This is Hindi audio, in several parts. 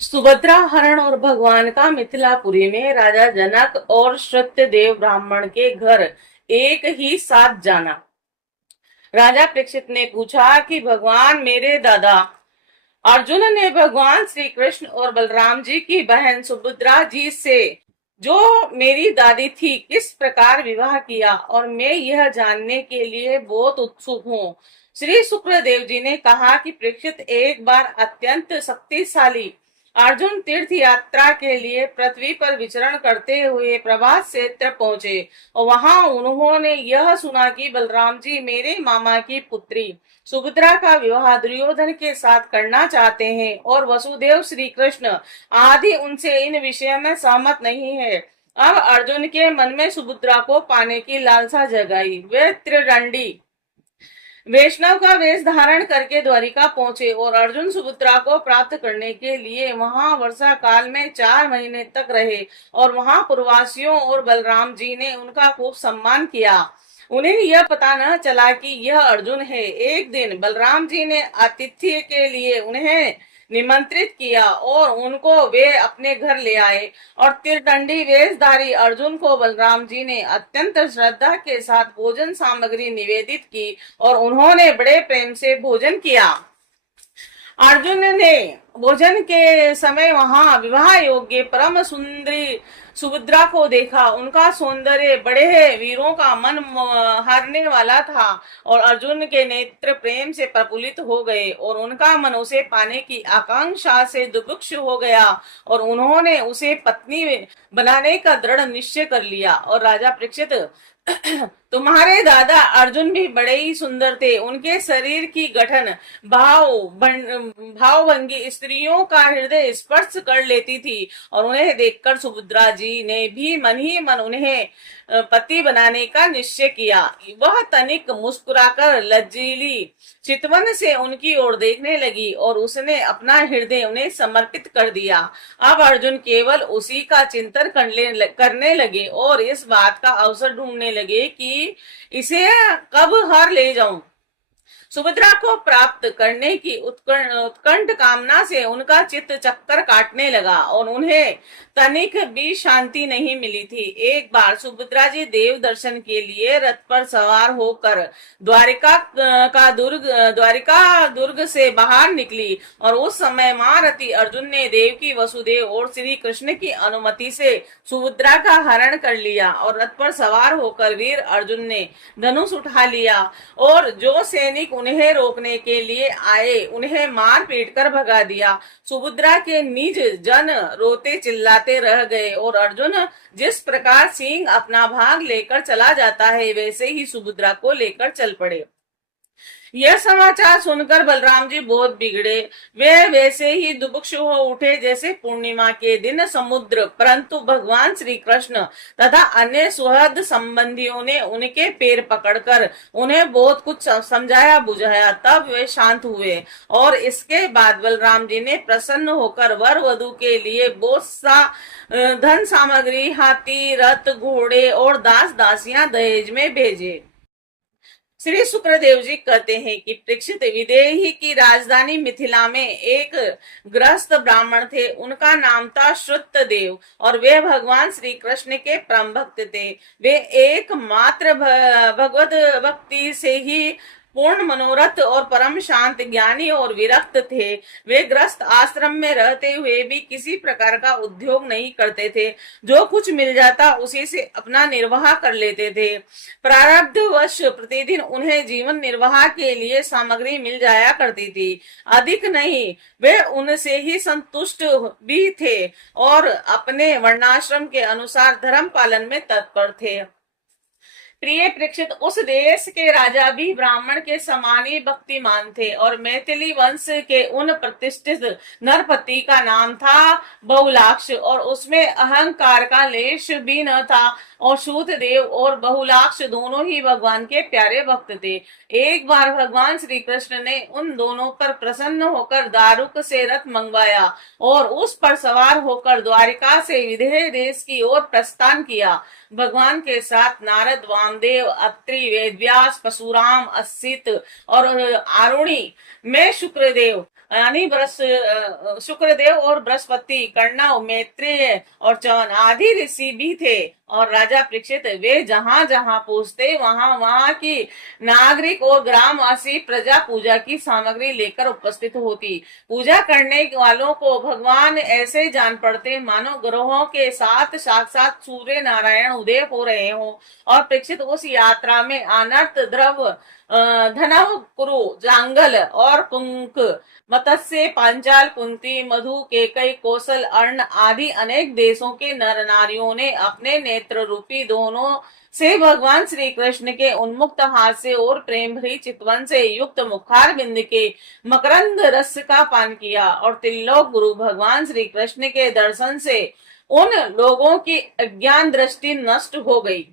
सुभद्रा हरण और भगवान का मिथिलापुरी में राजा जनक और श्रुतदेव ब्राह्मण के घर एक ही साथ जाना। राजा परीक्षित ने पूछा कि भगवान मेरे दादा अर्जुन ने भगवान श्री कृष्ण और बलराम जी की बहन सुभद्रा जी से जो मेरी दादी थी किस प्रकार विवाह किया, और मैं यह जानने के लिए बहुत उत्सुक हूँ। श्री शुक्रदेव जी ने कहा कि परीक्षित, एक बार अत्यंत शक्तिशाली अर्जुन तीर्थ यात्रा के लिए पृथ्वी पर विचरण करते हुए प्रभास क्षेत्र पहुंचे और वहां उन्होंने यह सुना कि बलराम जी मेरे मामा की पुत्री सुभद्रा का विवाह दुर्योधन के साथ करना चाहते हैं और वसुदेव श्री कृष्ण आदि उनसे इन विषय में सहमत नहीं है। अब अर्जुन के मन में सुभद्रा को पाने की लालसा जगाई। वे त्रिदंडी वैष्णव का वेश धारण करके द्वारिका पहुंचे और अर्जुन सुभद्रा को प्राप्त करने के लिए वहां वर्षा काल में 4 महीने तक रहे और वहां पूर्ववासियों और बलराम जी ने उनका खूब सम्मान किया। उन्हें यह पता न चला कि यह अर्जुन है। एक दिन बलराम जी ने आतिथ्य के लिए उन्हें निमंत्रित किया और उनको वे अपने घर ले आए और त्रिदंडी वेशधारी अर्जुन को बलराम जी ने अत्यंत श्रद्धा के साथ भोजन सामग्री निवेदित की और उन्होंने बड़े प्रेम से भोजन किया। अर्जुन ने भोजन के समय वहां विवाह योग्य परम सुंदरी सुभद्रा को देखा। उनका सौंदर्य बड़े वीरों का मन हारने वाला था और अर्जुन के नेत्र प्रेम से प्रफुल्लित हो गए और उनका मन उसे पाने की आकांक्षा से दुभुक्ष हो गया और उन्होंने उसे पत्नी बनाने का दृढ़ निश्चय कर लिया। और राजा परीक्षित, तुम्हारे दादा अर्जुन भी बड़े ही सुंदर थे। उनके शरीर की गठन भावभंगी स्त्रियों का हृदय स्पर्श कर लेती थी और उन्हें देखकर सुभद्रा जी ने भी मन ही मन उन्हें पति बनाने का निश्चय किया। वह तनिक मुस्कुराकर लज्जीली चितवन से उनकी ओर देखने लगी और उसने अपना हृदय उन्हें समर्पित कर दिया। अब अर्जुन केवल उसी का चिंतन करने लगे और इस बात का अवसर ढूंढने लगे कि इसे कब हार ले जाऊं। सुभद्रा को प्राप्त करने की उत्कंठ कामना से उनका चित्त चक्कर काटने लगा और उन्हें तनिक भी शांति नहीं मिली थी। एक बार सुभद्रा जी देव दर्शन के लिए रथ पर सवार होकर द्वारिका दुर्ग से बाहर निकली और उस समय महारथी अर्जुन ने देवकी वसुदेव और श्री कृष्ण की अनुमति से सुभद्रा का हरण कर लिया और रथ पर सवार होकर वीर अर्जुन ने धनुष उठा लिया और जो सैनिक उन्हें रोकने के लिए आए उन्हें मार पीट कर भगा दिया। सुभद्रा के निज जन रोते चिल्लाते रह गए और अर्जुन जिस प्रकार सिंह अपना भाग लेकर चला जाता है वैसे ही सुभद्रा को लेकर चल पड़े। यह समाचार सुनकर बलराम जी बहुत बिगड़े। वे वैसे ही दुभुक्ष हो उठे जैसे पूर्णिमा के दिन समुद्र। परंतु भगवान श्री कृष्ण तथा अन्य सुहृद संबंधियों ने उनके पैर पकड़कर उन्हें बहुत कुछ समझाया बुझाया। तब वे शांत हुए और इसके बाद बलराम जी ने प्रसन्न होकर वर वधु के लिए बहुत सा धन सामग्री, हाथी, रथ, घोड़े और दास दासियां दहेज में भेजे। श्री शुक्रदेव जी कहते हैं कि परीक्षित, विदेही की राजधानी मिथिला में एक गृहस्थ ब्राह्मण थे। उनका नाम था श्रुतदेव और वे भगवान श्री कृष्ण के परम भक्त थे। वे एकमात्र भगवत भक्ति से ही पूर्ण मनोरथ और परम शांत, ज्ञानी और विरक्त थे। वे गृहस्थ आश्रम में रहते हुए भी किसी प्रकार का उद्योग नहीं करते थे। जो कुछ मिल जाता उसी से अपना निर्वाह कर लेते थे। प्रारब्धवश प्रतिदिन उन्हें जीवन निर्वाह के लिए सामग्री मिल जाया करती थी, अधिक नहीं। वे उनसे ही संतुष्ट भी थे और अपने वर्णाश्रम के अनुसार धर्म पालन में तत्पर थे। प्रिय परीक्षित, उस देश के राजा भी ब्राह्मण के समान ही भक्तिमान थे और मैथिली वंश के उन प्रतिष्ठित नरपति का नाम था बहुलाक्ष और उसमें अहंकार का लेश भी न था और सूतदेव और बहुलाक्ष दोनों ही भगवान के प्यारे भक्त थे। एक बार भगवान श्री कृष्ण ने उन दोनों पर प्रसन्न होकर दारुक से रथ मंगवाया और उस पर सवार होकर द्वारिका से विदेह देश की ओर प्रस्थान किया। भगवान के साथ नारद, वामदेव, अत्रि, वेदव्यास, परशुराम, असित और आरुणि में शुक्रदेव यानी शुक्रदेव और बृहस्पति, कर्णव, मैत्रेय और चवन आदि ऋषि भी थे। और राजा परीक्षित वे जहां जहां पहुंचते वहां वहां की नागरिक और ग्रामवासी प्रजा पूजा की सामग्री लेकर उपस्थित होती। पूजा करने वालों को भगवान ऐसे जान पड़ते मानो ग्रहों के साथ साक्षात सूर्य नारायण उदय हो रहे हो। और परीक्षित उस यात्रा में अनर्थ द्रव, धनव, कुरु, जांगल और कुंक, मत्स्य, पांचाल, कुंती, मधु, केकई, कौशल, अर्ण आदि अनेक देशों के नर नारियों ने अपने नेत्र रूपी दोनों से भगवान श्री कृष्ण के उन्मुक्त हाथ से और प्रेम भरी चितवन से युक्त मुखार बिंद के मकरंद रस का पान किया। और त्रिलोक गुरु भगवान श्री कृष्ण के दर्शन से उन लोगों की अज्ञान दृष्टि नष्ट हो गई।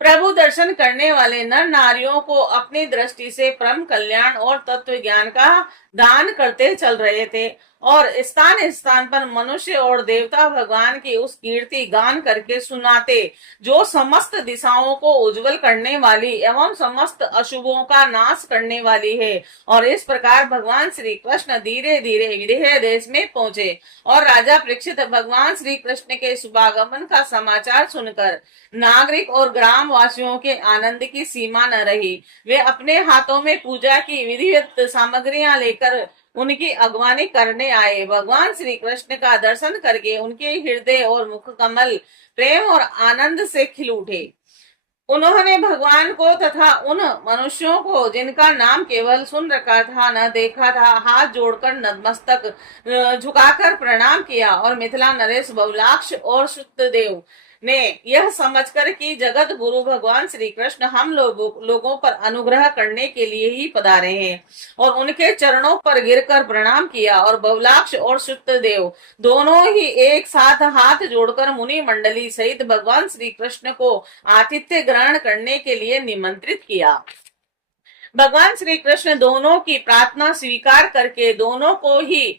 प्रभु दर्शन करने वाले नर नारियों को अपनी दृष्टि से परम कल्याण और तत्व ज्ञान का दान करते चल रहे थे। और स्थान स्थान पर मनुष्य और देवता भगवान की उस कीर्ति गान करके सुनाते जो समस्त दिशाओं को उज्जवल करने वाली एवं समस्त अशुभों का नाश करने वाली है। और इस प्रकार भगवान श्री कृष्ण धीरे धीरे विदेह देश में पहुंचे। और राजा परीक्षित भगवान श्री कृष्ण के शुभागमन का समाचार सुनकर नागरिक और ग्राम वासियों के आनंद की सीमा न रही। वे अपने हाथों में पूजा की विधिवत सामग्रियां लेकर उनकी अगवानी करने आए। भगवान श्री कृष्ण का दर्शन करके उनके हृदय और मुख कमल प्रेम और आनंद से खिल उठे। उन्होंने भगवान को तथा उन मनुष्यों को जिनका नाम केवल सुन रखा था न देखा था, हाथ जोड़कर नतमस्तक झुकाकर प्रणाम किया। और मिथिला नरेश, बहुलाक्ष और शुद्धदेव ने यह समझकर कि जगत गुरु भगवान श्री कृष्ण हम लोगों पर अनुग्रह करने के लिए ही पधारे हैं, और उनके चरणों पर गिरकर प्रणाम किया। और बहुलाक्ष और शुद्धदेव दोनों ही एक साथ हाथ जोड़कर मुनि मंडली सहित भगवान श्री कृष्ण को आतिथ्य ग्रहण करने के लिए निमंत्रित किया। भगवान श्री कृष्ण दोनों की प्रार्थना स्वीकार करके दोनों को ही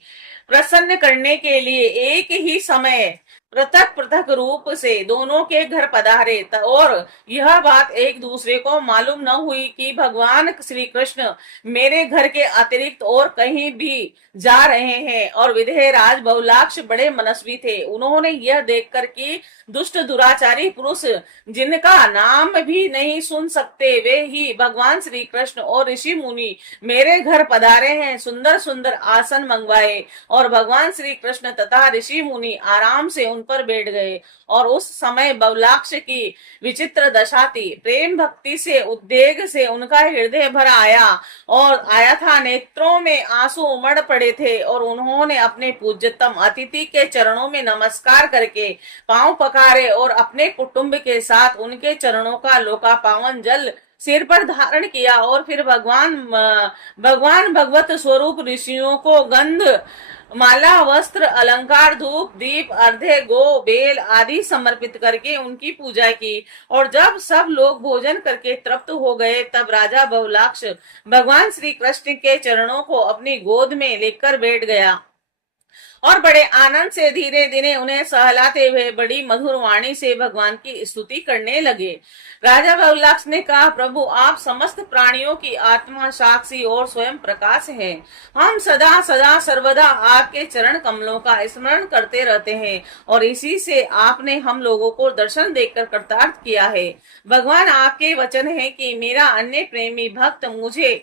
प्रसन्न करने के लिए एक ही समय पृथक पृथक रूप से दोनों के घर पधारे। और यह बात एक दूसरे को मालूम न हुई कि भगवान श्री कृष्ण मेरे घर के अतिरिक्त और कहीं भी जा रहे हैं। और विदेह राज बहुलाक्ष बड़े मनस्वी थे। उन्होंने यह देखकर कि दुष्ट दुराचारी पुरुष जिनका नाम भी नहीं सुन सकते वे ही भगवान श्री कृष्ण और ऋषि मुनि मेरे घर पधारे हैं, सुंदर सुंदर आसन मंगवाए। और भगवान श्री कृष्ण तथा ऋषि मुनि आराम से उन पर बैठ गए। और उस समय बहुलाक्ष की विचित्र दशा थी। प्रेम भक्ति से उद्वेग से उनका हृदय भर आया था, नेत्रों में आंसू उमड़ पड़े थे। और उन्होंने अपने पूज्यतम अतिथि के चरणों में नमस्कार करके पांव पखारे और अपने कुटुंब के साथ उनके चरणों का लोकापावन जल सिर पर धारण किया। और फिर भगवान भगवत स्वरूप ऋषियों को गंध, माला, वस्त्र, अलंकार, धूप, दीप, अर्धे, गो, बेल आदि समर्पित करके उनकी पूजा की। और जब सब लोग भोजन करके तृप्त हो गए तब राजा बहुलाक्ष भगवान श्री कृष्ण के चरणों को अपनी गोद में लेकर बैठ गया और बड़े आनंद से धीरे धीरे उन्हें सहलाते हुए बड़ी मधुर वाणी से भगवान की स्तुति करने लगे। राजा बहुलाक्ष ने कहा, प्रभु आप समस्त प्राणियों की आत्मा, साक्षी और स्वयं प्रकाश हैं। हम सदा सदा सर्वदा आपके चरण कमलों का स्मरण करते रहते हैं और इसी से आपने हम लोगों को दर्शन देकर कृतार्थ किया है। भगवान आपके वचन है कि मेरा अन्य प्रेमी भक्त मुझे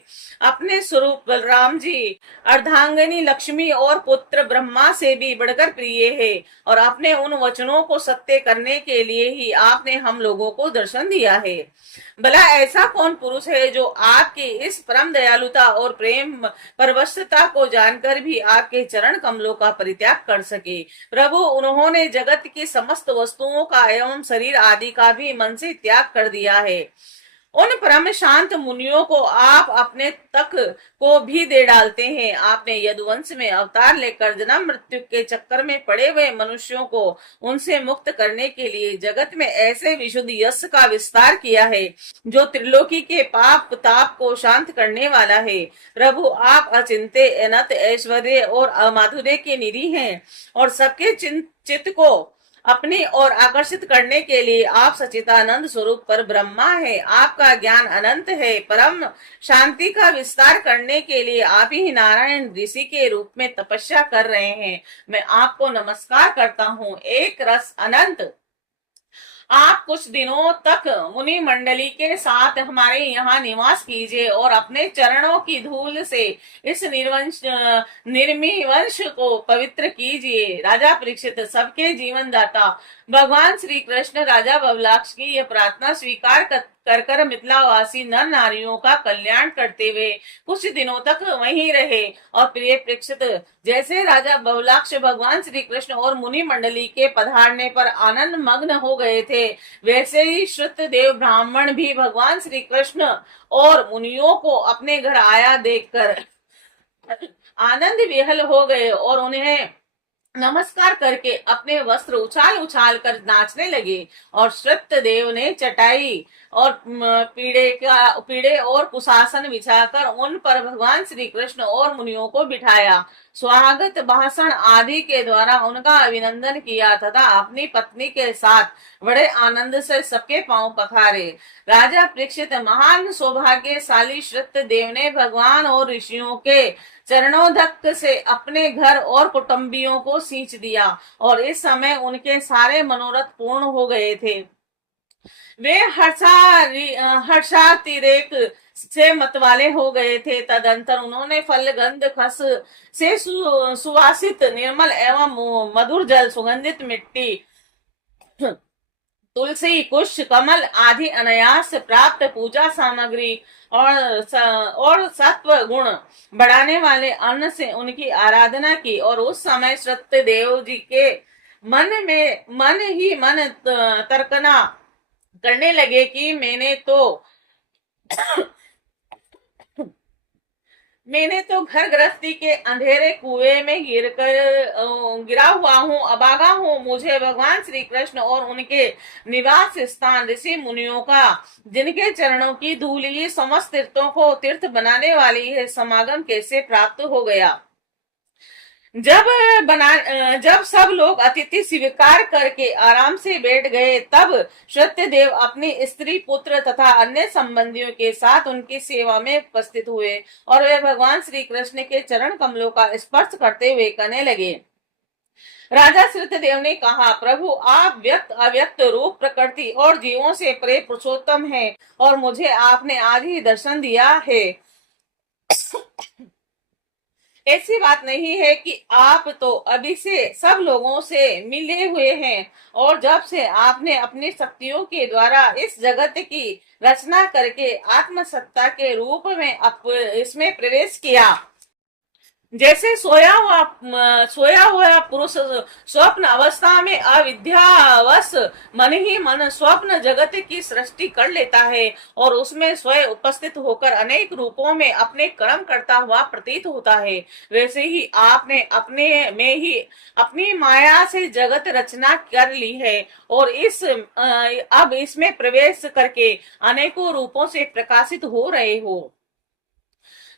अपने स्वरूप बलराम जी, अर्धांगिनी लक्ष्मी और पुत्र ब्रह्मा से भी बढ़कर प्रिय है। और अपने उन वचनों को सत्य करने के लिए ही आपने हम लोगों को दर्शन दिया है। भला ऐसा कौन पुरुष है जो आपकी इस परम दयालुता और प्रेम परवशता को जानकर भी आपके चरण कमलों का परित्याग कर सके। प्रभु उन्होंने जगत की समस्त वस्तुओं का एवं शरीर आदि का भी मन से त्याग कर दिया है। उन परम शांत मुनियों को आप अपने तक को भी दे डालते हैं। आपने यदुवंश में अवतार लेकर जन्म मृत्यु के चक्कर में पड़े हुए मनुष्यों को उनसे मुक्त करने के लिए जगत में ऐसे विशुद्ध यश का विस्तार किया है जो त्रिलोकी के पाप ताप को शांत करने वाला है। प्रभु आप अचिंत्य, अनंत ऐश्वर्य और अमाधुर्य के निधि हैं और सबके चित्त को अपनी ओर आकर्षित करने के लिए आप सच्चिदानंद स्वरूप पर ब्रह्मा है। आपका ज्ञान अनंत है। परम शांति का विस्तार करने के लिए आप ही नारायण ऋषि के रूप में तपस्या कर रहे हैं। मैं आपको नमस्कार करता हूँ। एक रस अनंत, आप कुछ दिनों तक मुनि मंडली के साथ हमारे यहाँ निवास कीजिए और अपने चरणों की धूल से इस निर्मी वंश को पवित्र कीजिए। राजा परीक्षित, सबके जीवन दाता भगवान श्री कृष्ण राजा बबलाक्ष की यह प्रार्थना स्वीकार कर मिथिलावासी नर नारियों का कल्याण करते हुए कुछ दिनों तक वहीं रहे। और प्रिय परीक्षित, जैसे राजा बबलाक्ष भगवान श्री कृष्ण और मुनि मंडली के पधारने पर आनंद मग्न हो गए थे, वैसे ही श्रुत देव ब्राह्मण भी भगवान श्री कृष्ण और मुनियों को अपने घर आया देखकर आनंद विहल हो गए और उन्हें नमस्कार करके अपने वस्त्र उछाल उछाल कर नाचने लगे। और श्रुत देव ने चटाई और पीड़े और कुशासन बिछाकर उन पर भगवान श्री कृष्ण और मुनियों को बिठाया, स्वागत भाषण आदि के द्वारा उनका अभिनंदन किया तथा अपनी पत्नी के साथ बड़े आनंद से सबके पांव पखारे। राजा परीक्षित, महान सौभाग्यशाली श्रुत देव ने भगवान और ऋषियों के चरणोदक से अपने घर और कुटुंबियों को सींच दिया और इस समय उनके सारे मनोरथ पूर्ण हो गए थे। वे हर्षातिरेक से मतवाले हो गए थे। तदंतर उन्होंने फल गंध खस से सुवासित निर्मल एवं मधुर जल, सुगंधित मिट्टी, तुलसी, कुश, कमल आदि अनायास प्राप्त पूजा सामग्री और सत्व गुण बढ़ाने वाले अन्न से उनकी आराधना की। और उस समय सत्य देव जी के मन ही मन तर्कना करने लगे कि मैंने तो घर गृहस्थी के अंधेरे कुएं में गिरा हुआ हूँ, अभागा हूँ। मुझे भगवान श्री कृष्ण और उनके निवास स्थान ऋषि मुनियों का, जिनके चरणों की धूल ही समस्त तीर्थों को तीर्थ बनाने वाली है, समागम कैसे प्राप्त हो गया। जब सब लोग अतिथि स्वीकार करके आराम से बैठ गए, तब सत्यदेव अपनी स्त्री, पुत्र तथा अन्य संबंधियों के साथ उनकी सेवा में उपस्थित हुए और वे भगवान श्री कृष्ण के चरण कमलों का स्पर्श करते हुए कहने लगे। राजा सत्यदेव ने कहा, प्रभु आप व्यक्त अव्यक्त रूप, प्रकृति और जीवों से परे पुरुषोत्तम हैं और मुझे आपने आज ही दर्शन दिया है। ऐसी बात नहीं है कि आप तो अभी से सब लोगों से मिले हुए हैं और जब से आपने अपनी शक्तियों के द्वारा इस जगत की रचना करके आत्मसत्ता के रूप में इसमें प्रवेश किया, जैसे सोया हुआ पुरुष स्वप्न अवस्था में अविद्यावश मन ही मन स्वप्न जगत की सृष्टि कर लेता है और उसमें स्वयं उपस्थित होकर अनेक रूपों में अपने कर्म करता हुआ प्रतीत होता है, वैसे ही आपने अपने में ही अपनी माया से जगत रचना कर ली है और अब इसमें प्रवेश करके अनेकों रूपों से प्रकाशित हो रहे हो।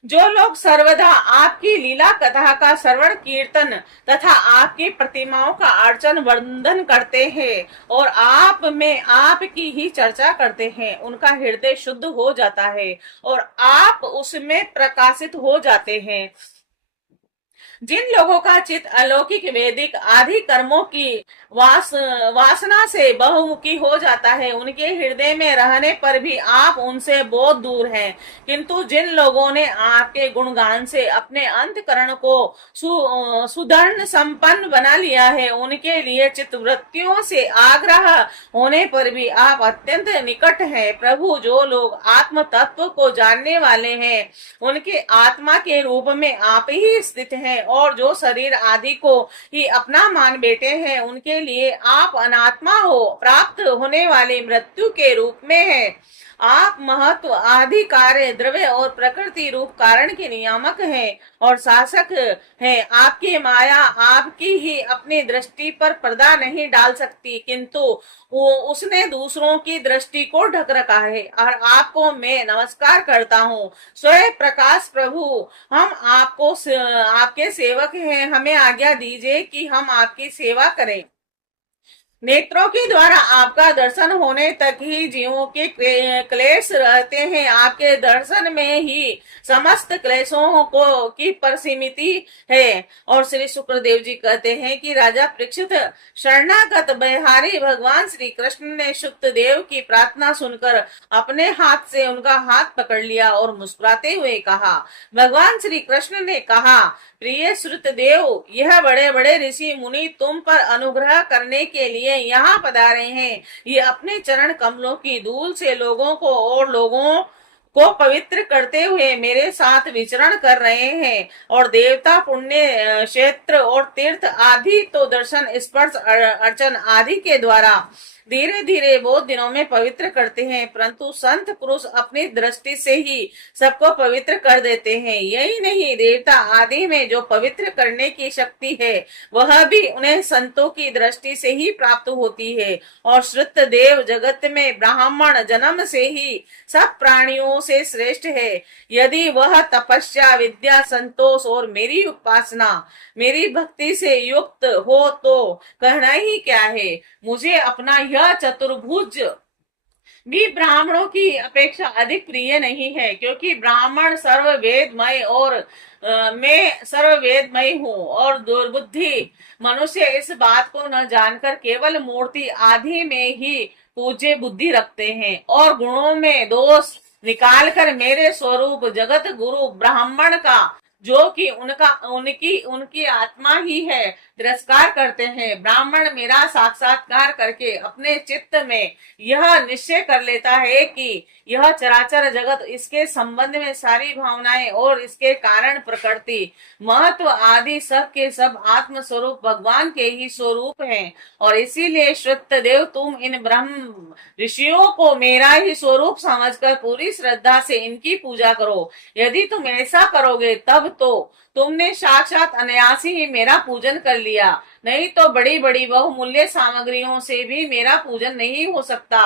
जो लोग सर्वदा आपकी लीला कथा का श्रवण कीर्तन तथा आपकी प्रतिमाओं का अर्चन वंदन करते हैं और आप में आपकी ही चर्चा करते हैं, उनका हृदय शुद्ध हो जाता है और आप उसमें प्रकाशित हो जाते हैं। जिन लोगों का चित्त अलौकिक वैदिक आदि कर्मों की वासना से बहुमुखी हो जाता है, उनके हृदय में रहने पर भी आप उनसे बहुत दूर हैं। किंतु जिन लोगों ने आपके गुणगान से अपने अंतकरण को सुदृढ़ संपन्न बना लिया है, उनके लिए चित्तवृत्तियों से आग्रह होने पर भी आप अत्यंत निकट हैं। प्रभु, जो लोग आत्म तत्व को जानने वाले हैं, उनके आत्मा के रूप में आप ही स्थित हैं और जो शरीर आदि को ही अपना मान बैठे हैं, उनके लिए आप अनात्मा हो प्राप्त होने वाली मृत्यु के रूप में हैं। आप महत्व आदि कार्य द्रव्य और प्रकृति रूप कारण के नियामक हैं और शासक हैं। आपकी माया आपकी ही अपनी दृष्टि पर पर्दा नहीं डाल सकती, किंतु उसने दूसरों की दृष्टि को ढक रखा है और आपको मैं नमस्कार करता हूँ। स्वयं प्रकाश प्रभु, हम आपके सेवक हैं, हमें आज्ञा दीजिए कि हम आपकी सेवा करें। नेत्रों के द्वारा आपका दर्शन होने तक ही जीवों के क्लेश रहते हैं। आपके दर्शन में ही समस्त क्लेशों को की परिसीमिति है। और श्री शुक्रदेव जी कहते हैं कि राजा परीक्षित, शरणागत बिहारी भगवान श्री कृष्ण ने शुक्रदेव की प्रार्थना सुनकर अपने हाथ से उनका हाथ पकड़ लिया और मुस्कुराते हुए कहा। भगवान श्री कृष्ण ने कहा, प्रिय श्रुतदेव, यह बड़े बड़े ऋषि मुनि तुम पर अनुग्रह करने के लिए यहाँ पधारे हैं। ये अपने चरण कमलों की धूल से लोगों को पवित्र करते हुए मेरे साथ विचरण कर रहे हैं। और देवता, पुण्य क्षेत्र और तीर्थ आदि तो दर्शन, स्पर्श, अर्चन आदि के द्वारा धीरे धीरे बहुत दिनों में पवित्र करते हैं, परंतु संत पुरुष अपनी दृष्टि से ही सबको पवित्र कर देते हैं। यही नहीं, देवता आदि में जो पवित्र करने की शक्ति है वह भी उन्हें संतों की दृष्टि से ही प्राप्त होती है। और श्रुत देव जगत में ब्राह्मण जन्म से ही सब प्राणियों से श्रेष्ठ है। यदि वह तपस्या, विद्या, संतोष और मेरी उपासना, मेरी भक्ति से युक्त हो तो कहना ही क्या है। मुझे अपना यह चतुर्भुज भी ब्राह्मणों की अपेक्षा अधिक प्रिय नहीं है, क्योंकि ब्राह्मण सर्ववेदमय और मैं सर्ववेदमय हूँ। और दुर्बुद्धि मनुष्य इस बात को न जानकर केवल मूर्ति आदि में ही पूज्य बुद्धि रखते हैं और गुणों में दोष निकालकर मेरे स्वरूप जगत गुरु ब्राह्मण का, जो कि उनकी उनकी आत्मा ही है, तिरस्कार करते हैं। ब्राह्मण मेरा साक्षात्कार करके अपने चित्त में यह निश्चय कर लेता है कि यह चराचर जगत, इसके संबंध में सारी भावनाएं और इसके कारण प्रकृति, महत्व आदि सब के सब आत्म स्वरूप भगवान के ही स्वरूप हैं। और इसीलिए श्रुतदेव, तुम इन ब्रह्म ऋषियों को मेरा ही स्वरूप समझकर पूरी श्रद्धा से इनकी पूजा करो। यदि तुम ऐसा करोगे तब तो तुमने साक्षात अनायास ही मेरा पूजन कर लिया, नहीं तो बड़ी बड़ी बहुमूल्य सामग्रियों से भी मेरा पूजन नहीं हो सकता।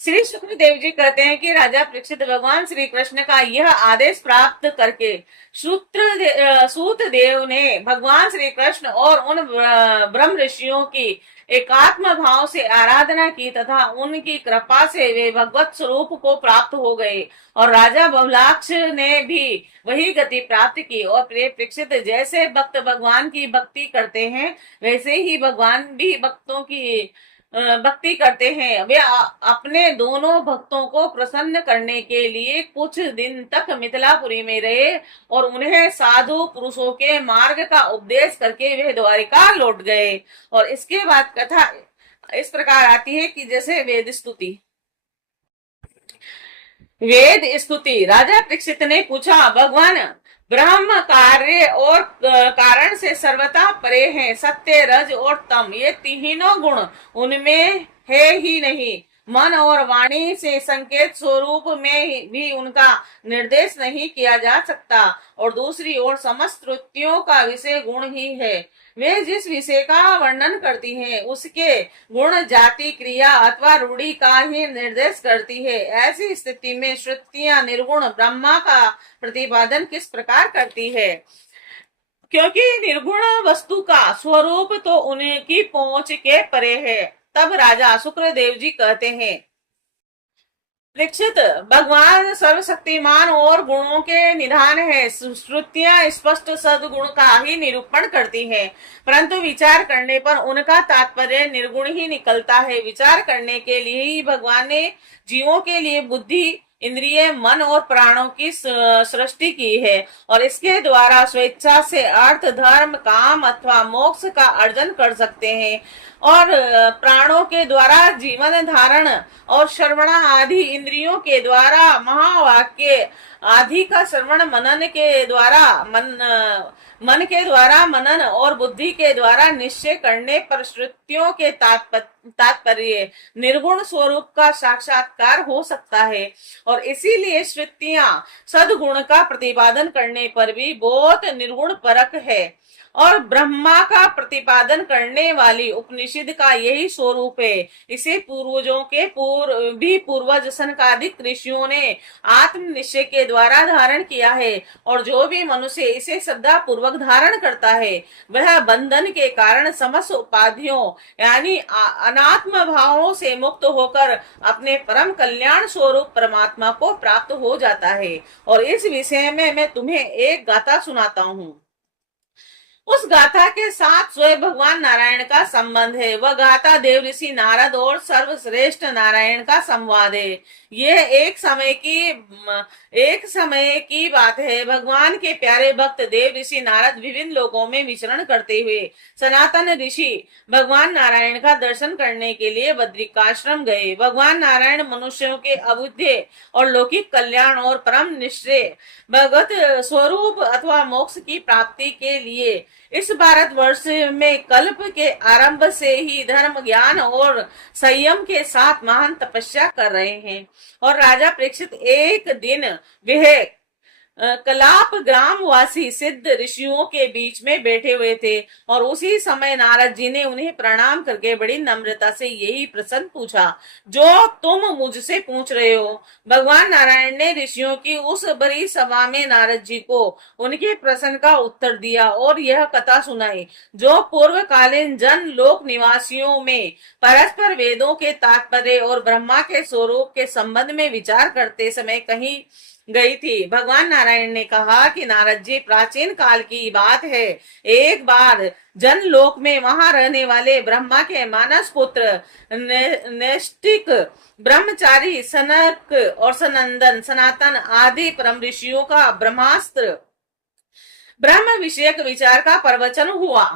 श्री सुखदेव जी कहते हैं कि राजा परीक्षित, भगवान श्री कृष्ण का यह आदेश प्राप्त करके सूत देव ने भगवान श्री कृष्ण और उन ब्रह्म ऋषियों की एकात्म भाव से आराधना की तथा उनकी कृपा से वे भगवत स्वरूप को प्राप्त हो गए। और राजा बबलाक्ष ने भी वही गति प्राप्त की। और प्रिय परीक्षित, जैसे भक्त भगवान की भक्ति करते हैं वैसे ही भगवान भी भक्तों की भक्ति करते हैं। वे अपने दोनों भक्तों को प्रसन्न करने के लिए कुछ दिन तक मिथिलापुरी में रहे और उन्हें साधु पुरुषों के मार्ग का उपदेश करके वे द्वारिका लौट गए। और इसके बाद कथा इस प्रकार आती है कि जैसे वेद स्तुति। राजा परीक्षित ने पूछा, भगवान ब्रह्म कार्य और कारण से सर्वथा परे हैं। सत्य, रज और तम, ये तीनों गुण उनमें है ही नहीं। मन और वाणी से संकेत स्वरूप में भी उनका निर्देश नहीं किया जा सकता। और दूसरी ओर समस्त वृत्तियों का विषय गुण ही है। वे जिस विषय का वर्णन करती हैं उसके गुण, जाति, क्रिया अथवा रूढ़ी का ही निर्देश करती है। ऐसी स्थिति में श्रुतियां निर्गुण ब्रह्मा का प्रतिपादन किस प्रकार करती है? क्योंकि निर्गुण वस्तु का स्वरूप तो उनकी पहुंच के परे है। तब राजा शुक्रदेव जी कहते हैं, परीक्षित, भगवान सर्वशक्तिमान और गुणों के निधान है। श्रुतियां स्पष्ट सदगुण का ही निरूपण करती हैं, परंतु विचार करने पर उनका तात्पर्य निर्गुण ही निकलता है। विचार करने के लिए ही भगवान ने जीवों के लिए बुद्धि, इंद्रिय, मन और प्राणों की सृष्टि की है और इसके द्वारा स्वेच्छा से अर्थ, धर्म, काम अथवा मोक्ष का अर्जन कर सकते हैं। और प्राणों के द्वारा जीवन धारण और श्रवण आदि, इंद्रियों के द्वारा महावाक्य आदि का श्रवण, मन के द्वारा मनन और बुद्धि के द्वारा निश्चय करने पर श्रुतियों के तात्पर्य निर्गुण स्वरूप का साक्षात्कार हो सकता है। और इसीलिए श्रुतियां सदगुण का प्रतिपादन करने पर भी बहुत निर्गुण परक है। और ब्रह्मा का प्रतिपादन करने वाली उपनिषद का यही स्वरूप है। इसे पूर्वजों के पूर्वज सनकादिक ऋषियों ने आत्मनिश्चय के द्वारा धारण किया है, और जो भी मनुष्य इसे श्रद्धा पूर्वक धारण करता है वह बंधन के कारण समस्त उपाधियों यानी अनात्म भावों से मुक्त होकर अपने परम कल्याण स्वरूप परमात्मा को प्राप्त हो जाता है। और इस विषय में मैं तुम्हें एक गाथा सुनाता हूँ। उस गाथा के साथ स्वयं भगवान नारायण का संबंध है। वह गाथा देव ऋषि नारद और सर्वश्रेष्ठ नारायण का संवाद है। यह एक समय की बात है। भगवान के प्यारे भक्त देव ऋषि नारद विभिन्न लोगों में विचरण करते हुए सनातन ऋषि भगवान नारायण का दर्शन करने के लिए बद्रिकाश्रम गए। भगवान नारायण मनुष्यों के अबुद्धि और लौकिक कल्याण और परम निश्चय भगवत स्वरूप अथवा मोक्ष की प्राप्ति के लिए इस भारतवर्ष में कल्प के आरंभ से ही धर्म ज्ञान और संयम के साथ महान तपस्या कर रहे हैं। और राजा परीक्षित एक दिन वह कलाप ग्रामवासी सिद्ध ऋषियों के बीच में बैठे हुए थे, और उसी समय नारद जी ने उन्हें प्रणाम करके बड़ी नम्रता से यही प्रश्न पूछा जो तुम मुझसे पूछ रहे हो। भगवान नारायण ने ऋषियों की उस बड़ी सभा में नारद जी को उनके प्रश्न का उत्तर दिया और यह कथा सुनाई जो पूर्वकालीन जन लोक निवासियों में परस्पर वेदों के तात्पर्य और ब्रह्मा के स्वरूप के संबंध में विचार करते समय कहीं गई थी। भगवान नारायण ने कहा कि नारद जी, प्राचीन काल की बात है, एक बार जन लोक में वहां रहने वाले ब्रह्मा के मानस पुत्र नैष्टिक ब्रह्मचारी सनक और सनंदन सनातन आदि परम ऋषियों का ब्रह्मास्त्र ब्रह्म विषयक विचार का प्रवचन हुआ।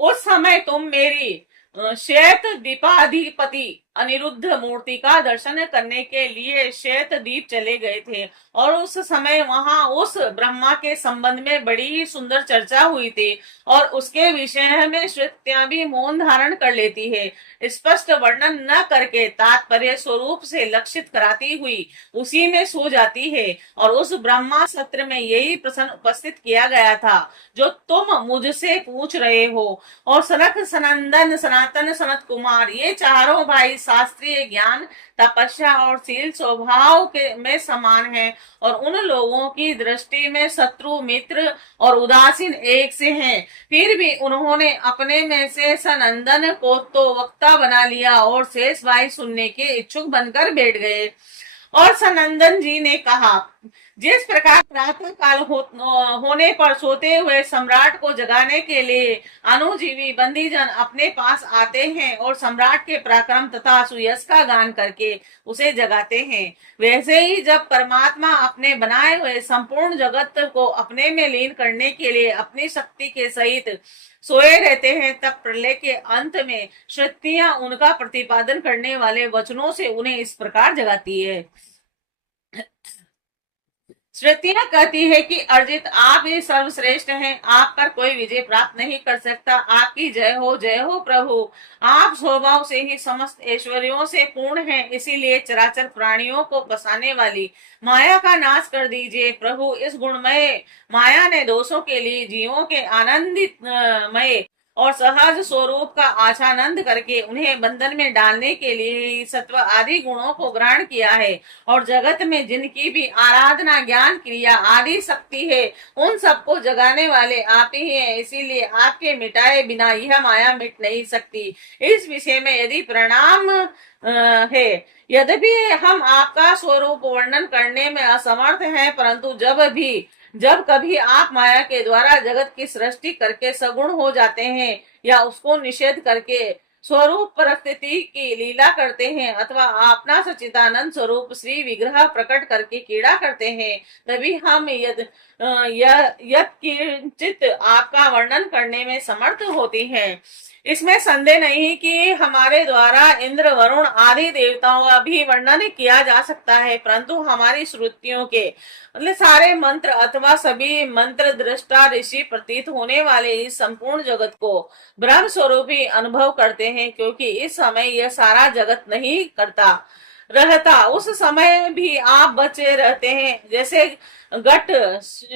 उस समय तुम मेरी श्वेत दीपाधिपति अनिरुद्ध मूर्ति का दर्शन करने के लिए श्वेत दीप चले गए थे, और उस समय वहां उस ब्रह्मा के संबंध में बड़ी सुंदर चर्चा हुई थी, और उसके विषय में श्रुतियां भी मौन धारण कर लेती है, स्पष्ट वर्णन न करके तात्पर्य स्वरूप से लक्षित कराती हुई उसी में सो जाती है। और उस ब्रह्मा सत्र में यही प्रश्न उपस्थित किया गया था जो तुम मुझसे पूछ रहे हो। और सनक सनंदन सनातन सनत कुमार ये चारों भाई शास्त्रीय ज्ञान तपस्या और शील स्वभाव के में समान है, और उन लोगों की दृष्टि में शत्रु मित्र और उदासीन एक से हैं। फिर भी उन्होंने अपने में से सनंदन को तो वक्ता बना लिया और शेष भाई सुनने के इच्छुक बनकर बैठ गए। और सनंदन जी ने कहा, जिस प्रकार प्रातः काल होने पर सोते हुए सम्राट को जगाने के लिए अनुजीवी बंदीजन अपने पास आते हैं और सम्राट के पराक्रम तथा सुयश का गान करके उसे जगाते हैं, वैसे ही जब परमात्मा अपने बनाए हुए संपूर्ण जगत को अपने में लीन करने के लिए अपनी शक्ति के सहित सोए रहते हैं, तब प्रलय के अंत में श्रुतियां उनका प्रतिपादन करने वाले वचनों से उन्हें इस प्रकार जगाती है। श्रुतियां कहती है कि अर्जित, आप ही सर्वश्रेष्ठ हैं, आप पर कोई विजय प्राप्त नहीं कर सकता। आपकी जय हो प्रभु। आप स्वभाव से ही समस्त ऐश्वर्यों से पूर्ण हैं, इसीलिए चराचर प्राणियों को बसाने वाली माया का नाश कर दीजिए प्रभु। इस गुणमय माया ने दोषों के लिए जीवों के आनंदित मय और सहज स्वरूप का आशानंद करके उन्हें बंधन में डालने के लिए सत्व आदि गुणों को ग्रहण किया है, और जगत में जिनकी भी आराधना ज्ञान क्रिया आदि शक्ति है उन सबको जगाने वाले आप ही हैं, इसीलिए आपके मिटाए बिना यह माया मिट नहीं सकती। इस विषय में यदि प्रणाम है, यद्यपि हम आपका स्वरूप वर्णन करने में असमर्थ हैं, परंतु जब कभी आप माया के द्वारा जगत की सृष्टि करके सगुण हो जाते हैं या उसको निषेध करके स्वरूप परिस्थिति की लीला करते हैं, अथवा अपना सच्चिदानंद स्वरूप श्री विग्रह प्रकट करके क्रीड़ा करते हैं, तभी हम किंचित आपका वर्णन करने में समर्थ होती हैं। इसमें संदेह नहीं कि हमारे द्वारा इंद्र वरुण आदि देवताओं का भी वर्णन किया जा सकता है, परंतु हमारी श्रुतियों के मतलब सारे मंत्र अथवा सभी मंत्र दृष्टा ऋषि प्रतीत होने वाले इस संपूर्ण जगत को ब्रह्म स्वरूप ही अनुभव करते हैं, क्योंकि इस समय यह सारा जगत नहीं करता। रहता, उस समय भी आप बचे रहते हैं। जैसे घट,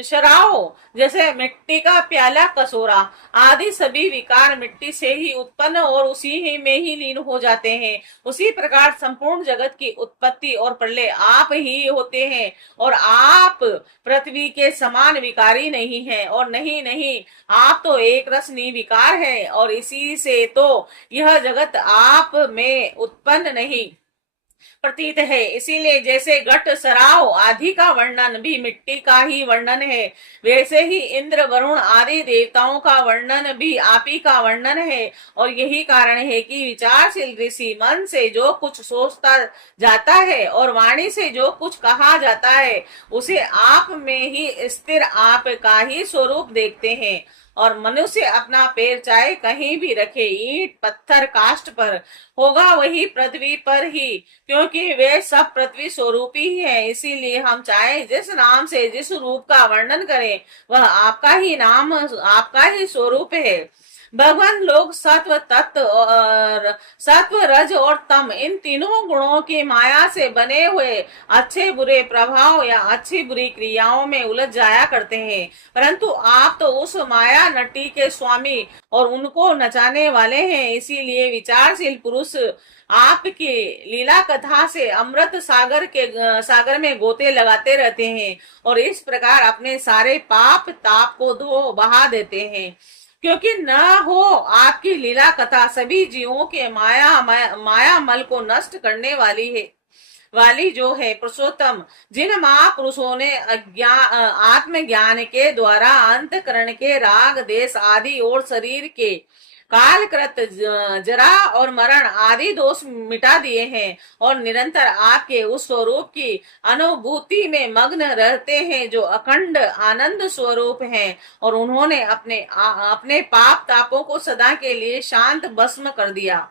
शराव, जैसे मिट्टी का प्याला, कसूरा आदि सभी विकार मिट्टी से ही उत्पन्न और उसी ही में ही लीन हो जाते हैं। उसी प्रकार संपूर्ण जगत की उत्पत्ति और प्रलय आप ही होते हैं, और आप पृथ्वी के समान विकारी नहीं है। और नहीं नहीं, आप तो एक रस निर्विकार है, और इसी से तो यह जगत आप में उत्पन्न नहीं प्रतीत है। इसीलिए जैसे घट, सराव आदि का वर्णन भी मिट्टी का ही वर्णन है, वैसे ही इंद्र, वरुण आदि देवताओं का वर्णन भी आप ही का वर्णन है। और यही कारण है कि विचारशील ऋषि मन से जो कुछ सोचता जाता है और वाणी से जो कुछ कहा जाता है, उसे आप में ही स्थिर आप का ही स्वरूप देखते हैं। और मनुष्य अपना पैर चाहे कहीं भी रखे, ईंट, पत्थर, काष्ठ पर, होगा वही पृथ्वी पर ही, क्योंकि वे सब पृथ्वी स्वरूप ही है। इसीलिए हम चाहे जिस नाम से जिस रूप का वर्णन करें, वह आपका ही नाम, आपका ही स्वरूप है। भगवान लोग सत्व, तत्व और सत्व, रज और तम, इन तीनों गुणों की माया से बने हुए अच्छे बुरे प्रभाव या अच्छी बुरी क्रियाओं में उलझ जाया करते हैं। परंतु आप तो उस माया नटी के स्वामी और उनको नचाने वाले हैं। इसीलिए विचारशील पुरुष आपकी लीला कथा से अमृत सागर में गोते लगाते रहते हैं, और इस प्रकार अपने सारे पाप ताप को धो बहा देते हैं। क्योंकि न हो आपकी लीला कथा सभी जीवों के माया मल को नष्ट करने वाली है, वाली जो है पुरुषोत्तम, जिन महापुरुषों ने आत्मज्ञान के द्वारा अंतकरण के राग, देश आदि और शरीर के कालकृत जरा और मरण आदि दोष मिटा दिए हैं, और निरंतर आपके उस स्वरूप की अनुभूति में मग्न रहते हैं जो अखंड आनंद स्वरूप हैं। और उन्होंने अपने पाप तापों को सदा के लिए शांत भस्म कर दिया।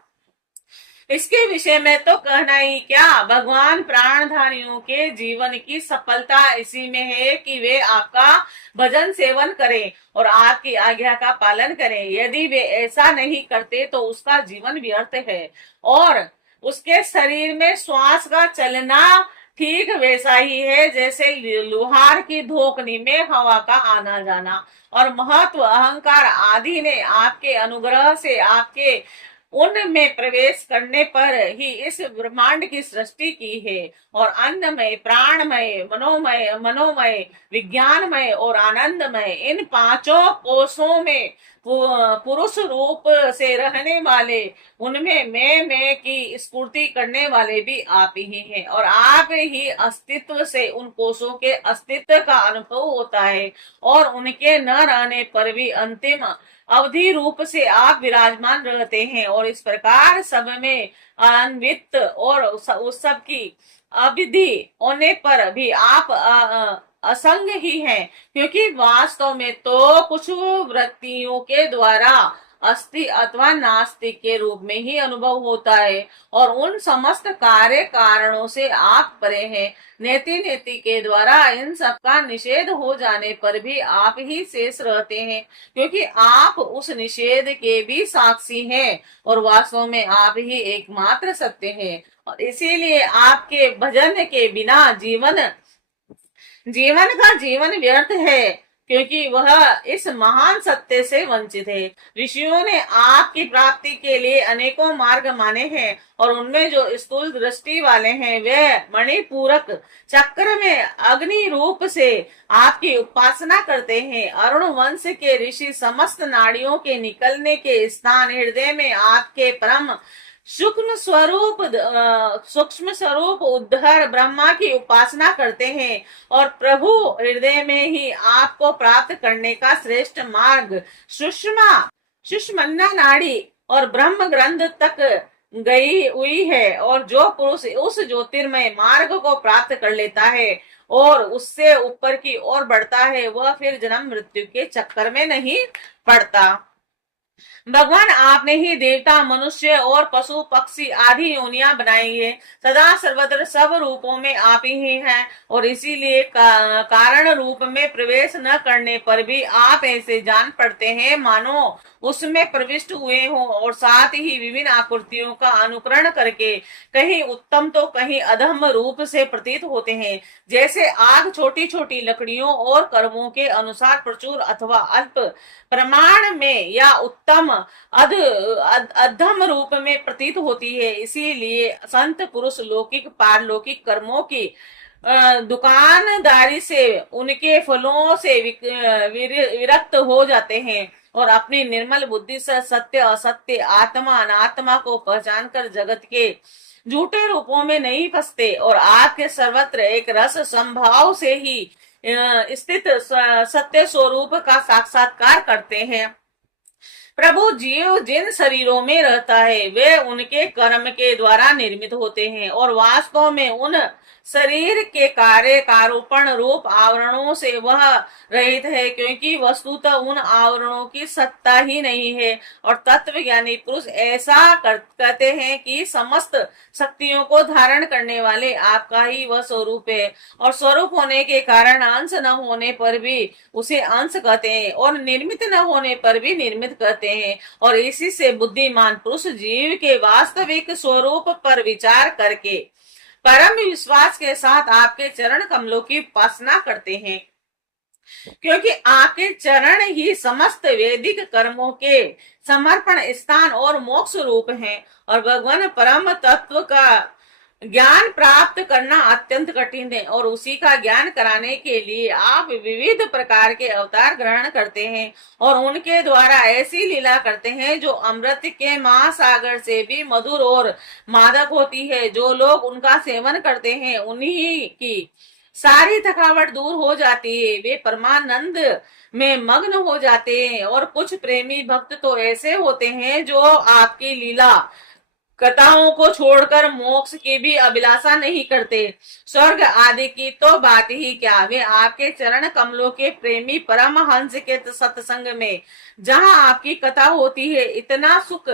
इसके विषय में तो कहना ही क्या, भगवान प्राणधारियों के जीवन की सफलता इसी में है कि वे आपका भजन सेवन करें और आपकी आज्ञा का पालन करें। यदि वे ऐसा नहीं करते तो उसका जीवन व्यर्थ है, और उसके शरीर में श्वास का चलना ठीक वैसा ही है जैसे लोहार की धोकनी में हवा का आना जाना। और महत्व, अहंकार आदि ने आपके अनुग्रह से आपके उनमें प्रवेश करने पर ही इस ब्रह्मांड की सृष्टि की है। और अन्नमय, प्राणमय, मनोमय, विज्ञानमय और आनंदमय, इन पांचों कोशों में पुरुष रूप से रहने वाले, उनमें मैं की स्फूर्ति करने वाले भी आप ही हैं। और आप ही अस्तित्व से उन कोशों के अस्तित्व का अनुभव होता है, और उनके न रहने पर भी अंतिम अवधि रूप से आप विराजमान रहते हैं। और इस प्रकार सब में अन्वित और उस सब की अविधि होने पर भी आप असंग ही हैं, क्योंकि वास्तव में तो कुछ वृत्तियों के द्वारा अस्ति अथवा नास्ति के रूप में ही अनुभव होता है, और उन समस्त कार्य कारणों से आप परे हैं। नेति नेति के द्वारा इन सब का निषेध हो जाने पर भी आप ही शेष रहते हैं, क्योंकि आप उस निषेध के भी साक्षी हैं, और वास्तव में आप ही एकमात्र सत्य हैं। और इसीलिए आपके भजन के बिना जीवन का जीवन व्यर्थ है, क्योंकि वह इस महान सत्य से वंचित है। ऋषियों ने आपकी प्राप्ति के लिए अनेकों मार्ग माने हैं, और उनमें जो स्थूल दृष्टि वाले हैं वे मणिपूरक चक्र में अग्नि रूप से आपकी उपासना करते हैं। अरुण वंश के ऋषि समस्त नाड़ियों के निकलने के स्थान हृदय में आपके परम सूक्ष्म स्वरूप उद्धर ब्रह्मा की उपासना करते हैं, और प्रभु हृदय में ही आपको प्राप्त करने का श्रेष्ठ मार्ग सुषुम्ना नाड़ी और ब्रह्म ग्रंथ तक गई हुई है। और जो पुरुष उस ज्योतिर्मय मार्ग को प्राप्त कर लेता है और उससे ऊपर की ओर बढ़ता है, वह फिर जन्म मृत्यु के चक्कर में नहीं पड़ता। भगवान आपने ही देवता, मनुष्य और पशु पक्षी आदि योनियां बनाई है। सदा सर्वत्र सब रूपों में आप ही हैं और इसीलिए कारण रूप में प्रवेश न करने पर भी आप ऐसे जान पड़ते हैं मानो उसमें प्रविष्ट हुए हों, और साथ ही विभिन्न आकृतियों का अनुकरण करके कहीं उत्तम तो कहीं अधम रूप से प्रतीत होते हैं। जैसे आग छोटी छोटी लकड़ियों और कर्मों के अनुसार प्रचुर अथवा अल्प प्रमाण में या उत्तम अधम रूप में प्रतीत होती है। इसीलिए संत पुरुष लौकिक पारलौकिक कर्मों की दुकानदारी से उनके फलों से विरक्त हो जाते हैं और अपनी निर्मल बुद्धि से सत्य असत्य आत्मा अनात्मा को पहचान कर जगत के झूठे रूपों में नहीं फंसते और आपके सर्वत्र एक रस संभाव से ही स्थित सत्य स्वरूप का साक्षात्कार करते हैं। प्रभु जीव जिन शरीरों में रहता है वे उनके कर्म के द्वारा निर्मित होते हैं और वास्तव में उन शरीर के कार्य कारोपण रूप आवरणों से वह रहित है, क्योंकि वस्तुतः उन आवरणों की सत्ता ही नहीं है। और तत्व ज्ञानी पुरुष ऐसा कहते हैं कि समस्त शक्तियों को धारण करने वाले आपका ही वह स्वरूप है और स्वरूप होने के कारण अंश न होने पर भी उसे अंश कहते हैं और निर्मित न होने पर भी निर्मित कहते हैं। और इसी से बुद्धिमान पुरुष जीव के वास्तविक स्वरूप पर विचार करके परम विश्वास के साथ आपके चरण कमलों की उपासना करते हैं, क्योंकि आपके चरण ही समस्त वैदिक कर्मों के समर्पण स्थान और मोक्ष रूप हैं। और भगवान परम तत्व का ज्ञान प्राप्त करना अत्यंत कठिन है और उसी का ज्ञान कराने के लिए आप विविध प्रकार के अवतार ग्रहण करते हैं और उनके द्वारा ऐसी लीला करते हैं जो अमृत के महासागर से भी मधुर और मादक होती है। जो लोग उनका सेवन करते हैं उन्हीं की सारी थकावट दूर हो जाती है, वे परमानंद में मग्न हो जाते हैं। और कुछ प्रेमी भक्त तो ऐसे होते हैं जो आपकी लीला कथाओं को छोड़कर मोक्ष की भी अभिलाषा नहीं करते, स्वर्ग आदि की तो बात ही क्या, वे आपके चरण कमलों के प्रेमी परमहंस के सत्संग में जहां आपकी कथा होती है इतना सुख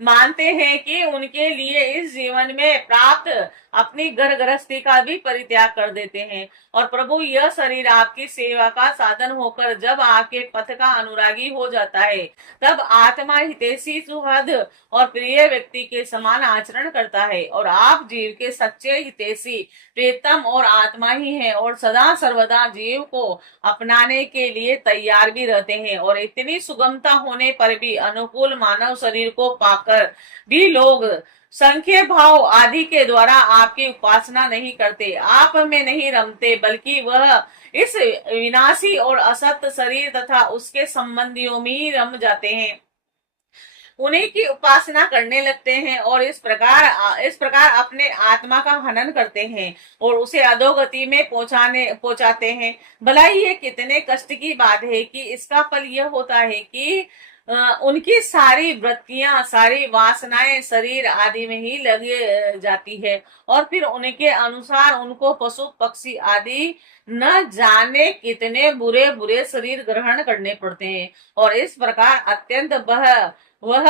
मानते हैं कि उनके लिए इस जीवन में प्राप्त अपनी घर गृहस्थी का भी परित्याग कर देते हैं। और प्रभु यह शरीर आपकी सेवा का साधन होकर जब आपके पथ का अनुरागी हो जाता है तब आत्मा हितैषी सुहृद और प्रिय व्यक्ति के समान आचरण करता है और आप जीव के सच्चे हितैषी प्रियतम और आत्मा ही है और सदा सर्वदा जीव को अपनाने के लिए तैयार भी रहते हैं। और इतनी सुगमता होने पर भी अनुकूल मानव शरीर को पाकर भी लोग संख्य भाव आदि के द्वारा आपकी उपासना नहीं करते, आप में नहीं रमते, बल्कि वह इस विनाशी और असत शरीर तथा उसके संबंधियों में ही रम जाते हैं, उन्हीं की उपासना करने लगते हैं और इस प्रकार अपने आत्मा का हनन करते हैं और उसे अधोगति में पहुंचाते हैं। भला ये कितने कष्ट की बात है कि इसका फल यह होता है कि उनकी सारी वृत्तियां सारी वासनाएं शरीर आदि में ही लगी जाती है और फिर उनके अनुसार उनको पशु पक्षी आदि न जाने कितने बुरे बुरे शरीर ग्रहण करने पड़ते हैं और इस प्रकार अत्यंत वह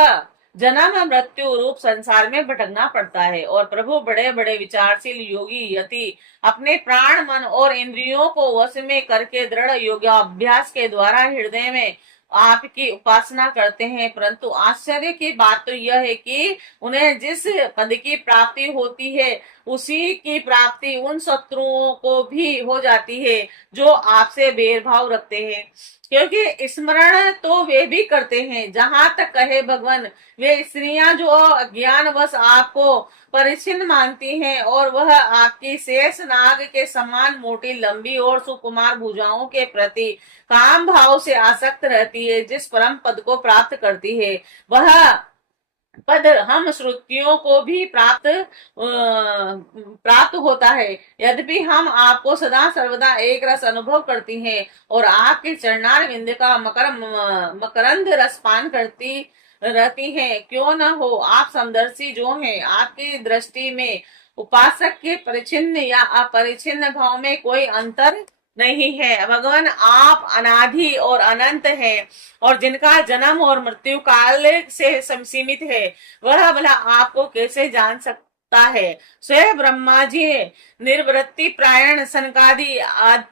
जन्म मृत्यु रूप संसार में भटकना पड़ता है। और प्रभु बड़े बड़े विचारशील योगी यति अपने प्राण मन और इंद्रियों को वश में करके दृढ़ योगाभ्यास के द्वारा हृदय में आपकी उपासना करते हैं, परंतु आश्चर्य की बात तो यह है कि उन्हें जिस पद की प्राप्ति होती है उसी की प्राप्ति उन शत्रुओं को भी हो जाती है जो आपसे भेदभाव रखते हैं, क्योंकि स्मरण तो वे भी करते हैं। जहां तक कहे भगवान, वे स्त्रियां जो अज्ञानवश आपको परिचिन मानती हैं और वह आपकी शेष नाग के समान मोटी लंबी और सुकुमार भुजाओं के प्रति काम भाव से आसक्त रहती है, जिस परम पद को प्राप्त करती है वह पद हम श्रुतियों को भी प्राप्त होता है। यद्यपि हम आपको सदा सर्वदा एक रस अनुभव करती हैं और आपके चरणार विंद का मकरंद रस पान करती रहती हैं, क्यों न हो आप समदर्शी जो हैं, आपकी दृष्टि में उपासक के परिचिन्न या अपरिचिन्न भाव में कोई अंतर नहीं है। भगवान आप अनादि और अनंत हैं, और जिनका जन्म और मृत्यु काल से सीमित है, वह भला आपको कैसे जान सकता है। स्वयं ब्रह्मा जी निर्वृत्ति प्रायण सनकादि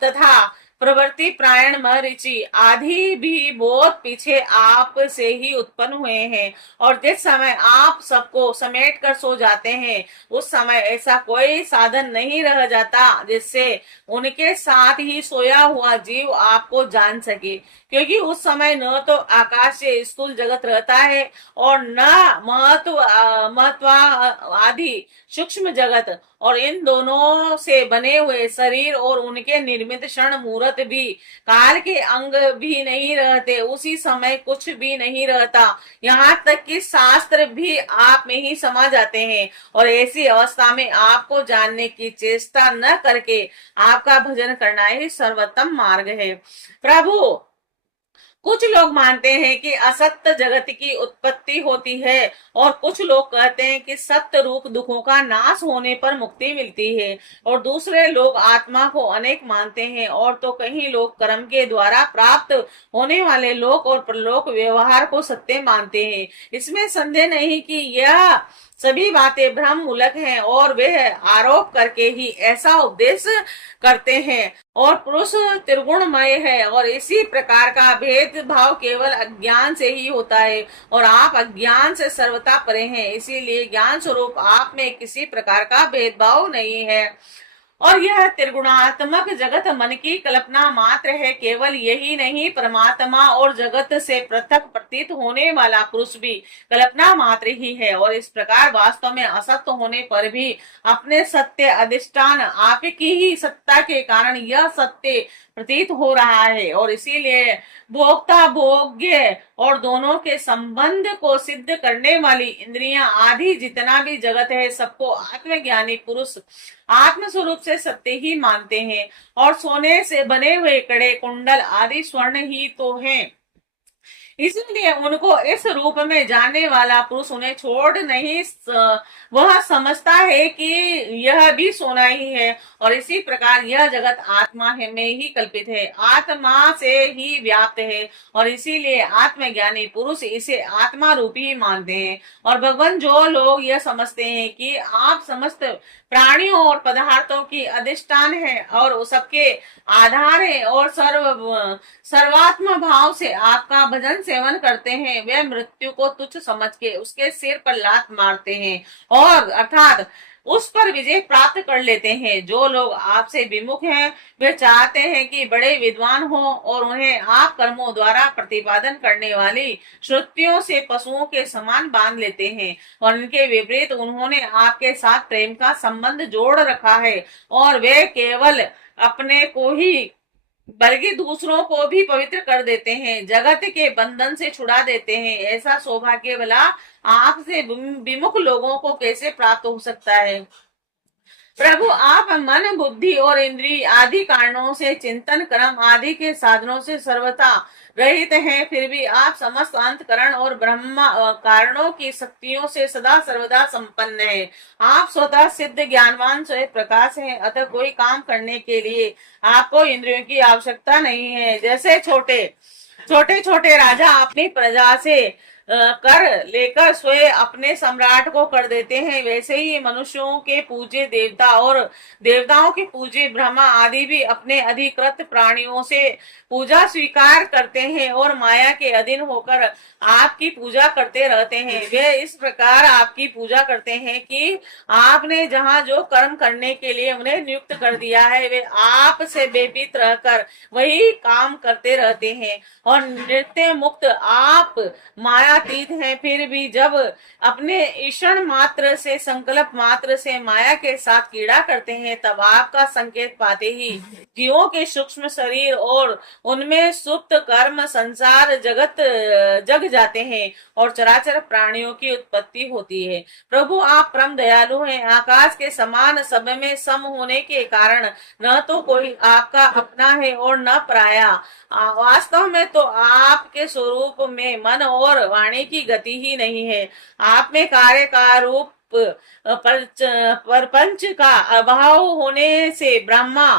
तथा प्रवृत्ति प्रायण महर्षि आदि भी बहुत पीछे आप से ही उत्पन्न हुए हैं, और जिस समय आप सबको समेट कर सो जाते हैं, उस समय ऐसा कोई साधन नहीं रह जाता जिससे उनके साथ ही सोया हुआ जीव आपको जान सके। क्योंकि उस समय न तो आकाश से स्थूल जगत रहता है, और न महत्व आदि सूक्ष्म जगत, और इन दोनों से बने हुए शरीर और उनके निर्मित क्षण मूर्त भी काल के अंग भी नहीं रहते। उसी समय कुछ भी नहीं रहता, यहाँ तक कि शास्त्र भी आप में ही समा जाते हैं, और ऐसी अवस्था में आपको जानने की चेष्टा न करके आपका भजन करना ही सर्वोत्तम मार्ग है। प्रभु, कुछ लोग मानते हैं कि असत्य जगत की उत्पत्ति होती है, और कुछ लोग कहते हैं कि सत्य रूप दुखों का नाश होने पर मुक्ति मिलती है, और दूसरे लोग आत्मा को अनेक मानते हैं, और तो कहीं लोग कर्म के द्वारा प्राप्त होने वाले लोक और परलोक व्यवहार को सत्य मानते हैं। इसमें संदेह नहीं कि यह सभी बातें भ्रम मूलक हैं, और वे आरोप करके ही ऐसा उपदेश करते हैं। और पुरुष त्रिगुणमय है, और इसी प्रकार का भेदभाव केवल अज्ञान से ही होता है, और आप अज्ञान से सर्वथा परे हैं। इसीलिए ज्ञान स्वरूप आप में किसी प्रकार का भेदभाव नहीं है, और यह त्रिगुणात्मक जगत मन की कल्पना मात्र है। केवल यही नहीं, परमात्मा और जगत से पृथक प्रतीत होने वाला पुरुष भी कल्पना मात्र ही है, और इस प्रकार वास्तव में असत्य होने पर भी अपने सत्य अधिष्ठान आप की ही सत्ता के कारण यह सत्य प्रतीत हो रहा है, और इसीलिए भोक्ता भोग्य और दोनों के संबंध को सिद्ध करने वाली इंद्रियां आदि जितना भी जगत है, सबको आत्मज्ञानी पुरुष आत्म स्वरूप से सत्य ही मानते हैं, और सोने से बने हुए कड़े कुंडल आदि स्वर्ण ही तो हैं। इसलिए उनको इस रूप में जानने वाला पुरुष उन्हें छोड़ नहीं वह समझता है कि यह भी सोना ही है, और इसी प्रकार यह जगत आत्मा है में ही कल्पित है, आत्मा से ही व्याप्त है, और इसीलिए आत्मज्ञानी पुरुष इसे आत्मा रूपी ही मानते हैं। और भगवान, जो लोग यह समझते हैं कि आप समस्त प्राणियों और पदार्थों की अधिष्ठान है और सबके आधार है, और सर्वात्म भाव से आपका भजन सेवन करते हैं, वे मृत्यु को तुच्छ समझ के उसके सिर पर लात मारते हैं, और अर्थात उस पर विजय प्राप्त कर लेते हैं। जो लोग आपसे विमुख हैं, वे चाहते हैं कि बड़े विद्वान हो, और उन्हें आप कर्मों द्वारा प्रतिपादन करने वाली श्रुतियों से पशुओं के समान बांध लेते हैं, और इनके विपरीत उन्होंने आपके साथ प्रेम का संबंध जोड़ रखा है, और वे केवल अपने को ही बल्कि दूसरों को भी पवित्र कर देते हैं, जगत के बंधन से छुड़ा देते हैं। ऐसा सौभाग्य भला आपसे विमुख लोगों को कैसे प्राप्त हो सकता है। प्रभु, आप मन बुद्धि और इंद्रिय आदि कारणों से, चिंतन कर्म आदि के साधनों से सर्वथा रहित हैं, फिर भी आप समस्त अंतकरण और ब्रह्म कारणों की शक्तियों से सदा सर्वदा संपन्न है। आप स्वतः सिद्ध ज्ञानवान स्वयं प्रकाश हैं, अतः कोई काम करने के लिए आपको इंद्रियों की आवश्यकता नहीं है। जैसे छोटे छोटे छोटे राजा अपनी प्रजा से कर लेकर स्वयं अपने सम्राट को कर देते हैं, वैसे ही मनुष्यों के पूज्य देवता और देवताओं के पूज्य ब्रह्मा आदि भी अपने अधिकृत प्राणियों से पूजा स्वीकार करते हैं, और माया के अधीन होकर आपकी पूजा करते रहते हैं। वे इस प्रकार आपकी पूजा करते हैं कि आपने जहाँ जो कर्म करने के लिए उन्हें नियुक्त कर दिया है, वे आप से बेपीत रहकर वही काम करते रहते हैं, और नित्य मुक्त आप मायातीत हैं। फिर भी जब अपने ईषण मात्र से, संकल्प मात्र से माया के साथ कीड़ा करते हैं, तब आपका संकेत पाते ही जीवों के सूक्ष्म शरीर और उनमें सुप्त कर्म संसार जगत जग जाते हैं, और चराचर प्राणियों की उत्पत्ति होती है। प्रभु, आप परम दयालु हैं। आकाश के समान सब में सम होने के कारण न तो कोई आपका अपना है और न पराया। वास्तव में तो आपके स्वरूप में मन और वाणी की गति ही नहीं है। आप में कार्य का रूप परपंच का अभाव होने से ब्रह्मा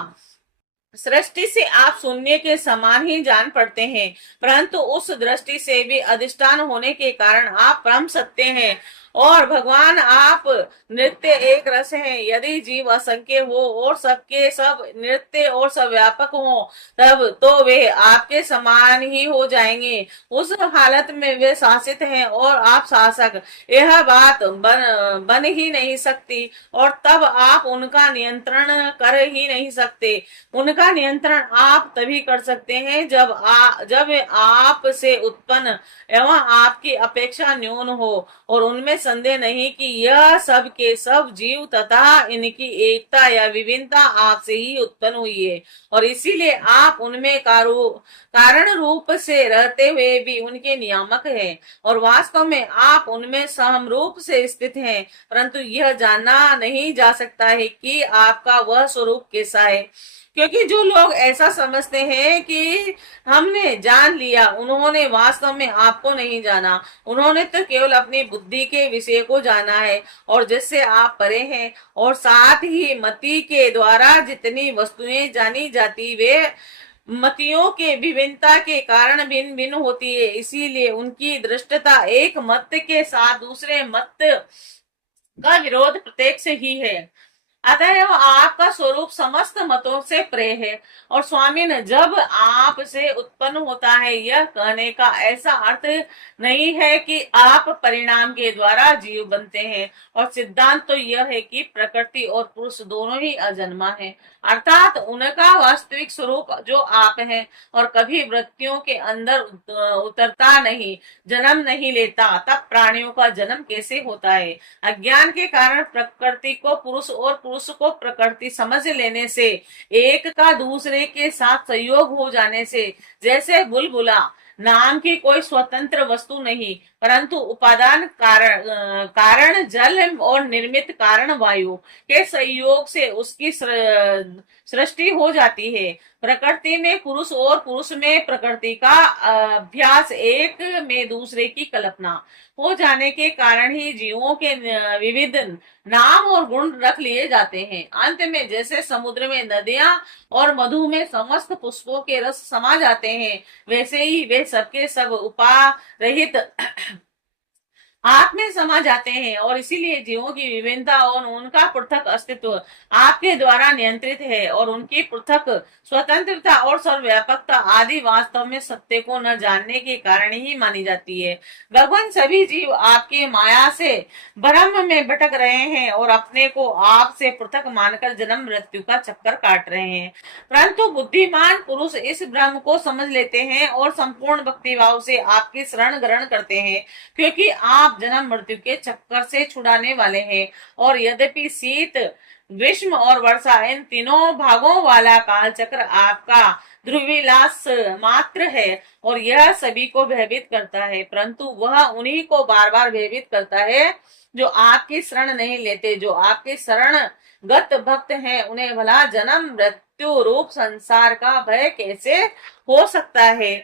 सृष्टि से आप शून्य के समान ही जान पड़ते हैं, परंतु उस दृष्टि से भी अधिष्ठान होने के कारण आप परम सत्य हैं। और भगवान आप नृत्य एक रस हैं। यदि जीव असंख्य हो और सबके सब नृत्य और सब व्यापक हो, तब तो वे आपके समान ही हो जाएंगे। उस हालत में वे शासित हैं और आप शासक। यह बात बन ही नहीं सकती, और तब आप उनका नियंत्रण कर ही नहीं सकते। उनका नियंत्रण आप तभी कर सकते हैं जब आप से उत्पन्न एवं आपकी अपेक्षा न्यून हो, और उनमें संदेह नहीं कि यह सब के सब जीव तथा इनकी एकता या विभिन्नता आपसे ही उत्पन्न हुई है, और इसीलिए आप उनमें कारण रूप से रहते हुए भी उनके नियामक हैं, और वास्तव में आप उनमें सहम रूप से स्थित हैं, परंतु यह जानना नहीं जा सकता है कि आपका वह स्वरूप कैसा है। क्योंकि जो लोग ऐसा समझते हैं कि हमने जान लिया, उन्होंने वास्तव में आपको नहीं जाना। उन्होंने तो केवल अपनी बुद्धि के विषय को जाना है, और जिससे आप परे हैं। और साथ ही मति के द्वारा जितनी वस्तुएं जानी जाती, वे मतियों के विभिन्नता के कारण भिन्न भिन्न होती है। इसीलिए उनकी दृष्टता एक मत के साथ दूसरे मत का विरोध प्रत्यक्ष ही है। अतएव आपका स्वरूप समस्त मतों से परे है। और स्वामी ने जब आप से उत्पन्न होता है, यह कहने का ऐसा अर्थ नहीं है कि आप परिणाम के द्वारा जीव बनते हैं। और सिद्धांत तो यह है कि प्रकृति और पुरुष दोनों ही अजन्मा है, अर्थात उनका वास्तविक स्वरूप जो आप हैं, और कभी वृत्तियों के अंदर उतरता नहीं, जन्म नहीं लेता। तब प्राणियों का जन्म कैसे होता है? अज्ञान के कारण प्रकृति को पुरुष और पुरुष को प्रकृति समझ लेने से, एक का दूसरे के साथ संयोग हो जाने से, जैसे बुलबुला नाम की कोई स्वतंत्र वस्तु नहीं, परंतु उपादान कारण जल और निर्मित कारण वायु के संयोग से उसकी सृष्टि हो जाती है। प्रकृति में पुरुष और पुरुष में प्रकृति का अभ्यास, एक में दूसरे की कल्पना हो जाने के कारण ही जीवों के विविध नाम और गुण रख लिए जाते हैं। अंत में जैसे समुद्र में नदियां और मधु में समस्त पुष्पों के रस समा जाते हैं, वैसे ही वे सबके सब उपारहित आप में समा जाते हैं। और इसीलिए जीवों की विभिन्नता और उनका पृथक अस्तित्व आपके द्वारा नियंत्रित है, और उनकी पृथक स्वतंत्रता और सर्वव्यापकता आदि वास्तव में सत्य को न जानने के कारण ही मानी जाती है। भगवान, सभी जीव आपके माया से भ्रम में भटक रहे हैं और अपने को आप से पृथक मानकर जन्म मृत्यु का चक्कर काट रहे हैं, परंतु बुद्धिमान पुरुष इस भ्रम को समझ लेते हैं और संपूर्ण भक्तिभाव से आपकी शरण ग्रहण करते हैं, क्योंकि आप जन्म मृत्यु के चक्कर से छुड़ाने वाले हैं। और यद्यपि शीत, ग्रीष्म और वर्षा, इन तीनों भागों वाला काल चक्र आपका ध्रुविलास मात्र है, और यह सभी को भयभीत करता है, परंतु वह उन्हीं को बार बार भयभीत करता है जो आपकी शरण नहीं लेते। जो आपके शरण गत भक्त हैं, उन्हें भला जन्म मृत्यु रूप संसार का भय कैसे हो सकता है?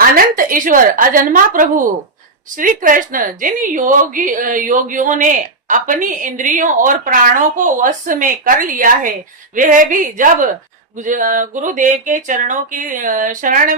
अनंत ईश्वर, अजन्मा प्रभु श्री कृष्ण, जिन योगियों ने अपनी इंद्रियों और प्राणों को वश में कर लिया है, वह भी जब गुरुदेव के चरणों की शरण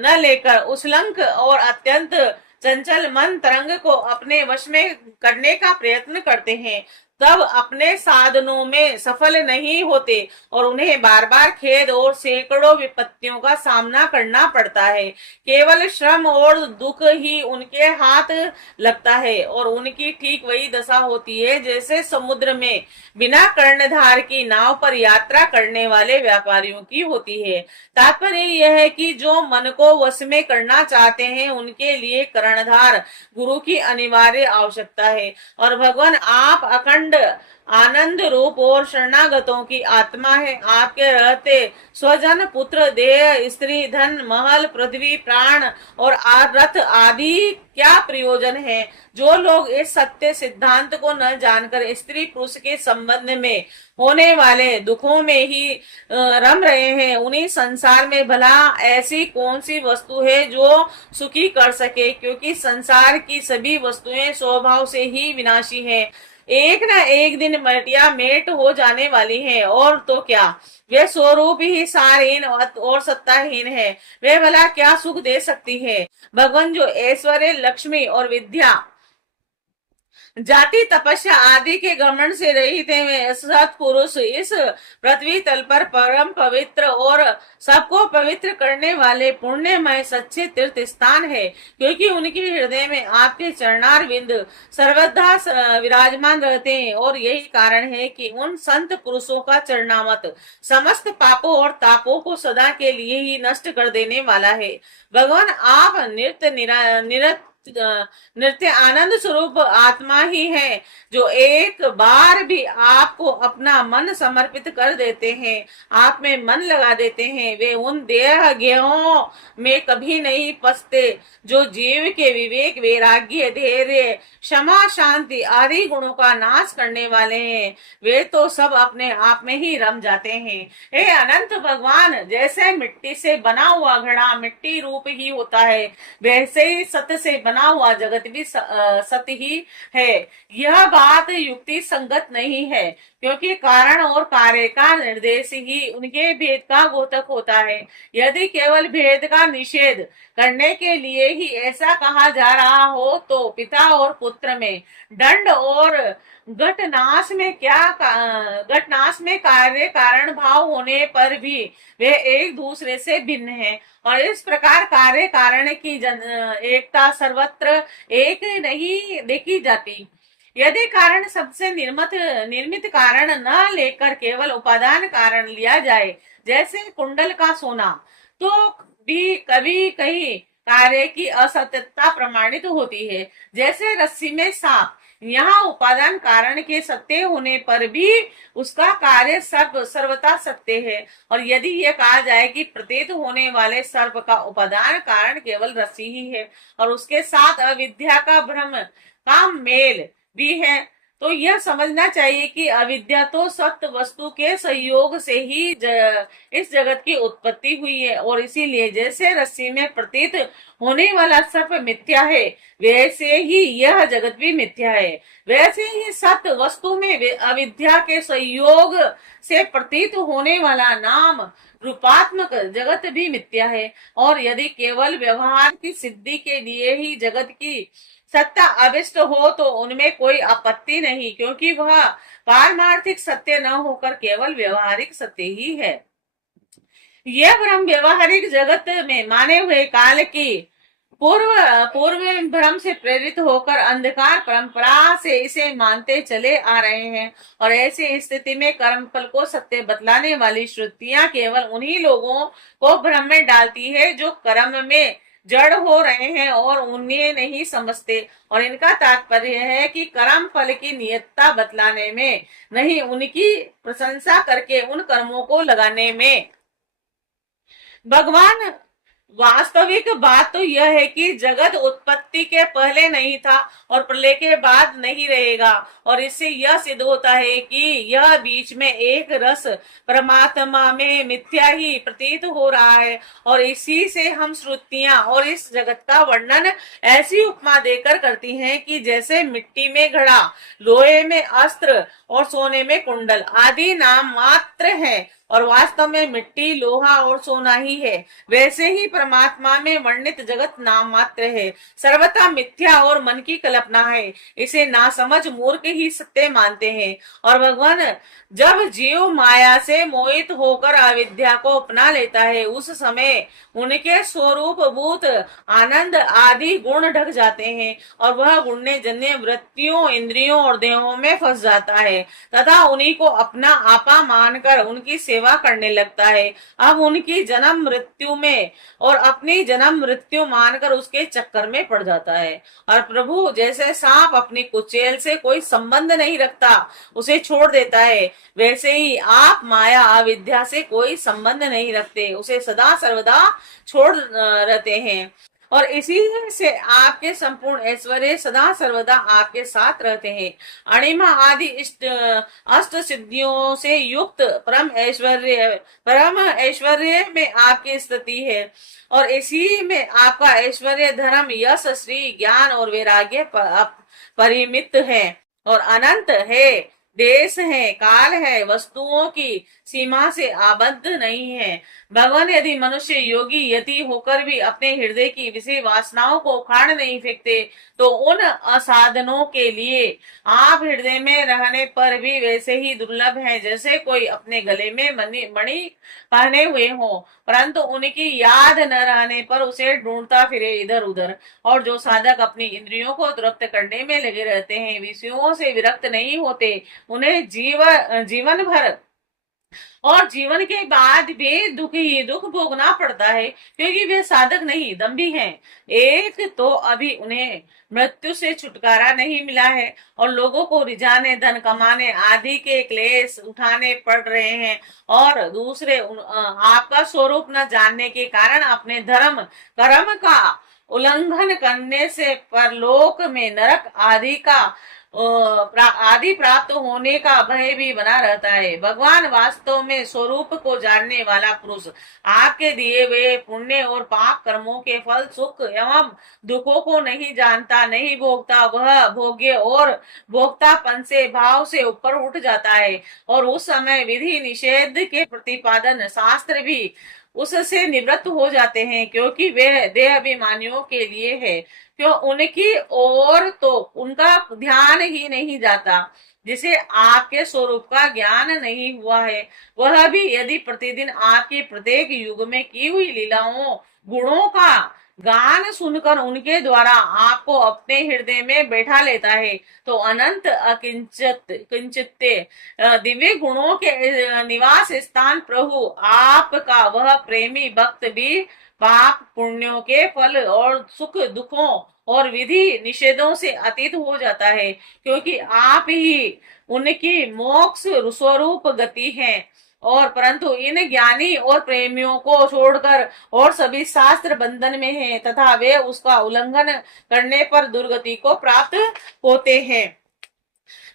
न लेकर उछलंक और अत्यंत चंचल मन तरंग को अपने वश में करने का प्रयत्न करते हैं, तब अपने साधनों में सफल नहीं होते, और उन्हें बार बार खेद और सैकड़ों विपत्तियों का सामना करना पड़ता है। केवल श्रम और दुख ही उनके हाथ लगता है, और उनकी ठीक वही दशा होती है जैसे समुद्र में बिना कर्णधार की नाव पर यात्रा करने वाले व्यापारियों की होती है। तात्पर्य यह है कि जो मन को वश में करना चाहते हैं, उनके लिए कर्णधार गुरु की अनिवार्य आवश्यकता है। और भगवान, आप अखंड आनंद रूप और शरणागतों की आत्मा है। आपके रहते स्वजन, पुत्र, देह, स्त्री, धन, महल, पृथ्वी, प्राण और रथ आदि क्या प्रयोजन है? जो लोग इस सत्य सिद्धांत को न जानकर स्त्री पुरुष के संबंध में होने वाले दुखों में ही रम रहे हैं, उन्हीं संसार में भला ऐसी कौन सी वस्तु है जो सुखी कर सके? क्योंकि संसार की सभी वस्तुएं स्वभाव से ही विनाशी हैं। एक ना एक दिन मटिया मेट हो जाने वाली है, और तो क्या, वे स्वरूप ही सारहीन और सत्ताहीन है, वे भला क्या सुख दे सकती है। भगवान जो ऐश्वर्य, लक्ष्मी और विद्या, जाति, तपस्या आदि के घमंड से रहित है, वे सत्पुरुष इस पृथ्वी तल पर परम पवित्र और सबको पवित्र करने वाले पुण्यमय सच्चे तीर्थ स्थान है, क्योंकि उनके हृदय में आपके चरणार बिंद सर्वदा विराजमान रहते हैं। और यही कारण है कि उन संत पुरुषों का चरणामत समस्त पापों और तापों को सदा के लिए ही नष्ट कर देने वाला है। भगवान आप नृत्य आनंद स्वरूप आत्मा ही है, जो एक बार भी आपको अपना मन समर्पित कर देते हैं, आप में मन लगा देते हैं, वे उन देह गेहों में कभी नहीं फंसते जो जीव के विवेक, वैराग्य, धैर्य, क्षमा, शांति आदि गुणों का नाश करने वाले हैं। वे तो सब अपने आप में ही रम जाते हैं। हे अनंत भगवान, जैसे मिट्टी से बना हुआ घड़ा मिट्टी रूप ही होता है, वैसे ही सत्य से बना हुआ जगत भी सत्य ही है। यह बात युक्ति संगत नहीं है, क्योंकि कारण और कार्य का निर्देश ही उनके भेद का द्योतक होता है। यदि केवल भेद का निषेध करने के लिए ही ऐसा कहा जा रहा हो, तो पिता और पुत्र में, दंड और घटनाश में कार्य कारण भाव होने पर भी वे एक दूसरे से भिन्न हैं, और इस प्रकार कार्य कारण की एकता सर्वत्र एक नहीं देखी जाती। यदि कारण सबसे निर्मित कारण न लेकर केवल उपादान कारण लिया जाए, जैसे कुंडल का सोना, तो भी कभी कहीं कार्य की असत्यता प्रमाणित होती है। जैसे रस्सी में सांप, यहाँ उपादान कारण के सत्य होने पर भी उसका कार्य सर्वथा सत्य है। और यदि यह कहा जाए कि प्रतीत होने वाले सर्प का उपादान कारण केवल रस्सी ही है, और उसके साथ अविद्या का भ्रम का मेल भी है, तो यह समझना चाहिए कि अविद्या तो सत्य वस्तु के संयोग से ही इस जगत की उत्पत्ति हुई है, और इसीलिए जैसे रस्सी में प्रतीत होने वाला सर्प मिथ्या है, वैसे ही यह जगत भी मिथ्या है। वैसे ही सत्य वस्तु में अविद्या के संयोग से प्रतीत होने वाला नाम रूपात्मक जगत भी मिथ्या है। और यदि केवल व्यवहार की सिद्धि के लिए ही जगत की सत्ता अविष्ट हो, तो उनमें कोई आपत्ति नहीं, क्योंकि वह पारमार्थिक सत्य न होकर केवल व्यवहारिक सत्य ही है। यह ब्रह्म व्यवहारिक जगत में माने हुए काल की पूर्व भ्रम से प्रेरित होकर अंधकार परंपरा से इसे मानते चले आ रहे हैं, और ऐसी स्थिति में कर्म फल को सत्य बतलाने वाली श्रुतियां केवल उन्हीं लोगों को भ्रम में डालती है जो कर्म में जड़ हो रहे हैं और उन्हें नहीं समझते। और इनका तात्पर्य है कि कर्म फल की नियतता बतलाने में नहीं, उनकी प्रशंसा करके उन कर्मों को लगाने में। भगवान, वास्तविक बात तो यह है कि जगत उत्पत्ति के पहले नहीं था और प्रलय के बाद नहीं रहेगा, और इससे यह सिद्ध होता है कि यह बीच में एक रस परमात्मा में मिथ्या ही प्रतीत हो रहा है। और इसी से हम श्रुतियां और इस जगत का वर्णन ऐसी उपमा देकर करती हैं कि जैसे मिट्टी में घड़ा, लोहे में अस्त्र और सोने में कुंडल आदि नाम मात्र है, और वास्तव में मिट्टी, लोहा और सोना ही है, वैसे ही परमात्मा में वर्णित जगत नाम मात्र है, सर्वथा मिथ्या और मन की कल्पना है। इसे नासमझ मूर्ख ही सत्य मानते हैं। और भगवान, जब जीव माया से मोहित होकर अविद्या को अपना लेता है, उस समय उनके स्वरूप भूत आनंद आदि गुण ढक जाते हैं, और वह गुण्य जन्य वृत्तियों, इंद्रियों और देहों में फंस जाता है तथा उन्हीं को अपना आपा मानकर उनकी सेवा करने लगता है। अब उनकी जन्म मृत्यु में और अपनी जन्म मृत्यु मानकर उसके चक्कर में पड़ जाता है। और प्रभु, जैसे सांप अपनी कुचेल से कोई संबंध नहीं रखता, उसे छोड़ देता है, वैसे ही आप माया अविद्या से कोई संबंध नहीं रखते, उसे सदा सर्वदा छोड़ रहते हैं, और इसी से आपके संपूर्ण ऐश्वर्य सदा सर्वदा आपके साथ रहते हैं। अणिमा आदि अष्ट सिद्धियों से युक्त परम ऐश्वर्य में आपकी स्थिति है, और इसी में आपका ऐश्वर्य, धर्म, यश, श्री, ज्ञान और वैराग्य परिमित है। और अनंत है, देश है, काल है, वस्तुओं की सीमा से आबद्ध नहीं है। भगवान यदि मनुष्य योगी यति होकर भी अपने हृदय की विषय वासनाओं को उखाड़ नहीं फेंकते, तो उन असाधनों के लिए आप हृदय में रहने पर भी वैसे ही दुर्लभ हैं जैसे कोई अपने गले में मणि मणि पहने हुए हो, परंतु उनकी याद न रहने पर उसे ढूंढता फिरे इधर उधर। और जो साधक अपनी इंद्रियों को तृप्त करने में लगे रहते हैं, विषयों से विरक्त नहीं होते, उन्हें जीवन भर और जीवन के बाद भी दुख ही दुख भोगना पड़ता है, क्योंकि वे साधक नहीं, दम्भी हैं। एक तो अभी उन्हें मृत्यु से छुटकारा नहीं मिला है, और लोगों को रिझाने, धन कमाने आदि के क्लेश उठाने पड़ रहे हैं, और दूसरे आपका स्वरूप न जानने के कारण अपने धर्म कर्म का उल्लंघन करने से परलोक में नरक आदि का आदि प्राप्त होने का भय भी बना रहता है। भगवान वास्तव में स्वरूप को जानने वाला पुरुष आपके दिए हुए पुण्य और पाप कर्मों के फल, सुख एवं दुखों को नहीं जानता, नहीं भोगता। वह भोग्य और भोक्तापन से भाव से ऊपर उठ जाता है, और उस समय विधि निषेध के प्रतिपादन शास्त्र भी उससे निवृत्त हो जाते हैं, क्योंकि वे देह अभिमानियों के लिए है। क्यों उनकी ओर तो उनका ध्यान ही नहीं जाता, जिसे आपके स्वरूप का ज्ञान नहीं हुआ है। वह भी यदि प्रतिदिन आपकी प्रत्येक युग में की हुई लीलाओं गुणों का गान सुनकर उनके द्वारा आपको अपने हृदय में बैठा लेता है, तो अनंत अकिंचित किंचित दिव्य गुणों के निवास स्थान प्रभु आपका वह प्रेमी भक्त भी पाप पुण्यों के फल और सुख दुखों और विधि निषेधों से अतीत हो जाता है, क्योंकि आप ही उनकी मोक्ष स्वरूप गति है। और परंतु इन ज्ञानी और प्रेमियों को छोड़कर और सभी शास्त्र बंधन में हैं, तथा वे उसका उल्लंघन करने पर दुर्गति को प्राप्त होते हैं।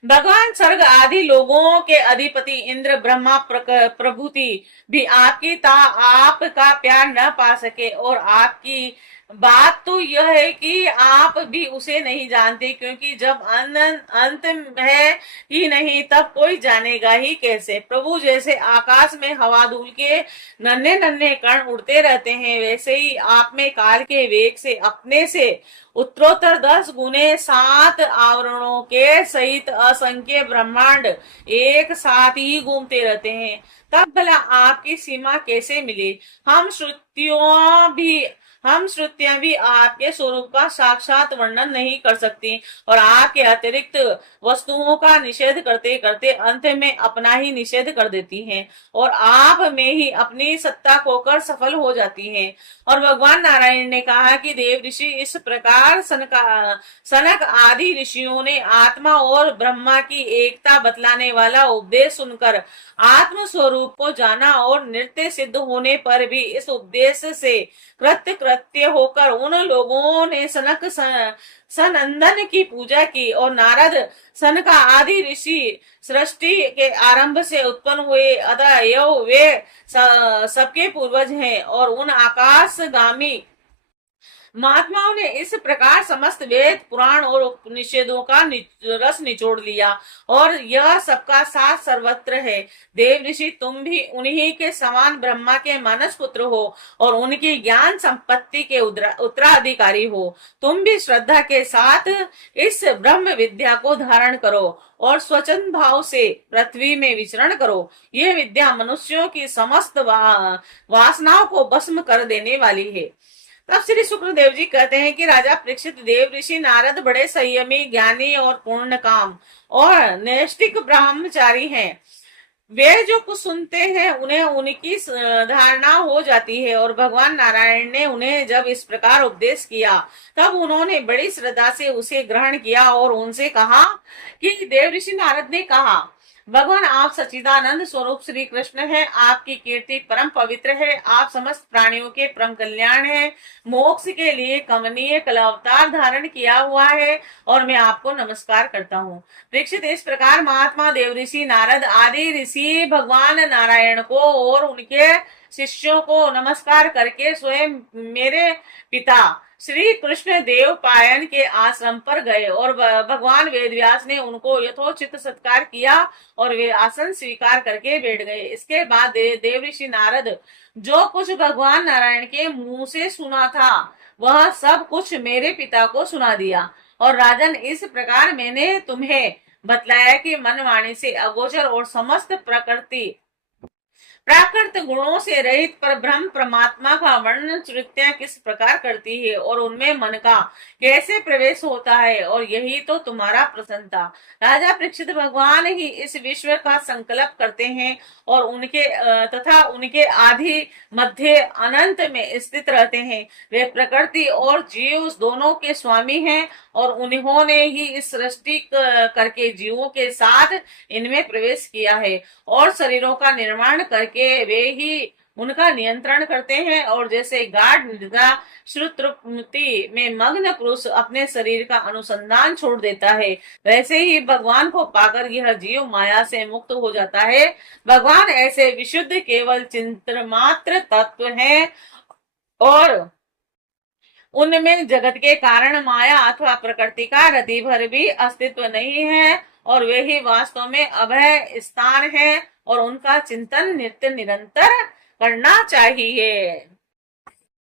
भगवान स्वर्ग आदि लोगों के अधिपति इंद्र ब्रह्मा प्रभुति भी आपका प्यार न पा सके, और आपकी बात तो यह है कि आप भी उसे नहीं जानते, क्योंकि जब अंत है ही नहीं तब कोई जानेगा ही कैसे। प्रभु जैसे आकाश में हवा धूल के नन्हे नन्हे कण उड़ते रहते हैं, वैसे ही आप में काल के वेग से अपने से उत्तरोत्तर 10 गुने 7 आवरणों के सहित असंख्य ब्रह्मांड एक साथ ही घूमते रहते हैं। तब भला आपकी सीमा कैसे मिली? हम श्रुतियां भी आपके स्वरूप का साक्षात वर्णन नहीं कर सकती, और आपके अतिरिक्त वस्तुओं का निषेध करते करते अंत में अपना ही निषेध कर देती हैं, और आप में ही अपनी सत्ता खोकर सफल हो जाती हैं। और भगवान नारायण ने कहा कि देव ऋषि इस प्रकार सनक आदि ऋषियों ने आत्मा और ब्रह्मा की एकता बतलाने वाला उपदेश सुनकर आत्म स्वरूप को जाना, और नृत्य सिद्ध होने पर भी इस उपदेश से कृत्य होकर उन लोगों ने सनंदन की पूजा की, और नारद सन का आदि ऋषि सृष्टि के आरंभ से उत्पन्न हुए, अतएव वे सबके पूर्वज हैं। और उन आकाशगामी महात्माओं ने इस प्रकार समस्त वेद पुराण और उपनिषदों का रस निचोड़ लिया, और यह सबका साथ सर्वत्र है। देव ऋषि तुम भी उन्हीं के समान ब्रह्मा के मानस पुत्र हो, और उनकी ज्ञान संपत्ति के उत्तराधिकारी हो। तुम भी श्रद्धा के साथ इस ब्रह्म विद्या को धारण करो, और स्वचंद भाव से पृथ्वी में विचरण करो। यह विद्या मनुष्यों की समस्त वासनाओं को भस्म कर देने वाली है। तब श्री शुक्रदेव जी कहते हैं कि राजा परीक्षित, देव ऋषि नारद बड़े संयमी, ज्ञानी और पूर्ण काम और नैष्ठिक ब्रह्मचारी हैं। वे जो कुछ सुनते हैं उन्हें उनकी धारणा हो जाती है, और भगवान नारायण ने उन्हें जब इस प्रकार उपदेश किया तब उन्होंने बड़ी श्रद्धा से उसे ग्रहण किया, और उनसे कहा कि देव ऋषि नारद ने कहा, भगवान आप सच्चिदानंद स्वरूप श्री कृष्ण है, आपकी कीर्ति परम पवित्र है, आप समस्त प्राणियों के परम कल्याण है, मोक्ष के लिए कमनीय कलावतार धारण किया हुआ है, और मैं आपको नमस्कार करता हूँ। परीक्षित, इस प्रकार महात्मा देव ऋषि नारद आदि ऋषि भगवान नारायण को और उनके शिष्यों को नमस्कार करके स्वयं मेरे पिता श्री कृष्ण देव पायन के आश्रम पर गए और भगवान वेदव्यास ने उनको यथोचित सत्कार किया और वे आसन स्वीकार करके बैठ गए। इसके बाद देव ऋषि नारद जो कुछ भगवान नारायण के मुंह से सुना था वह सब कुछ मेरे पिता को सुना दिया। और राजन, इस प्रकार मैंने तुम्हें बतलाया कि मन वाणी से अगोचर और समस्त प्रकृति प्राकृत गुणों से रहित पर ब्रह्म परमात्मा का वर्णन श्रुतियां किस प्रकार करती है और उनमें मन का कैसे प्रवेश होता है, और यही तो तुम्हारा प्रश्न था। राजा परीक्षित, भगवान ही इस विश्व का संकल्प करते हैं और उनके तथा उनके आदि मध्य अनंत में स्थित रहते हैं। वे प्रकृति और जीव दोनों के स्वामी हैं और उन्होंने ही इस सृष्टि करके जीवों के साथ इनमें प्रवेश किया है और शरीरों का निर्माण करके वे ही उनका नियंत्रण करते हैं। और जैसे गाढ़ निद्रा श्रुति में मग्न पुरुष अपने शरीर का अनुसंधान छोड़ देता है, वैसे ही भगवान को पाकर यह जीव माया से मुक्त हो जाता है। भगवान ऐसे विशुद्ध केवल चिंतन मात्र तत्व हैं और उनमें जगत के कारण माया अथवा प्रकृति का रति भर भी अस्तित्व नहीं है और वे ही वास्तव में अभय स्थान है और उनका चिंतन नित्य निरंतर करना चाहिए।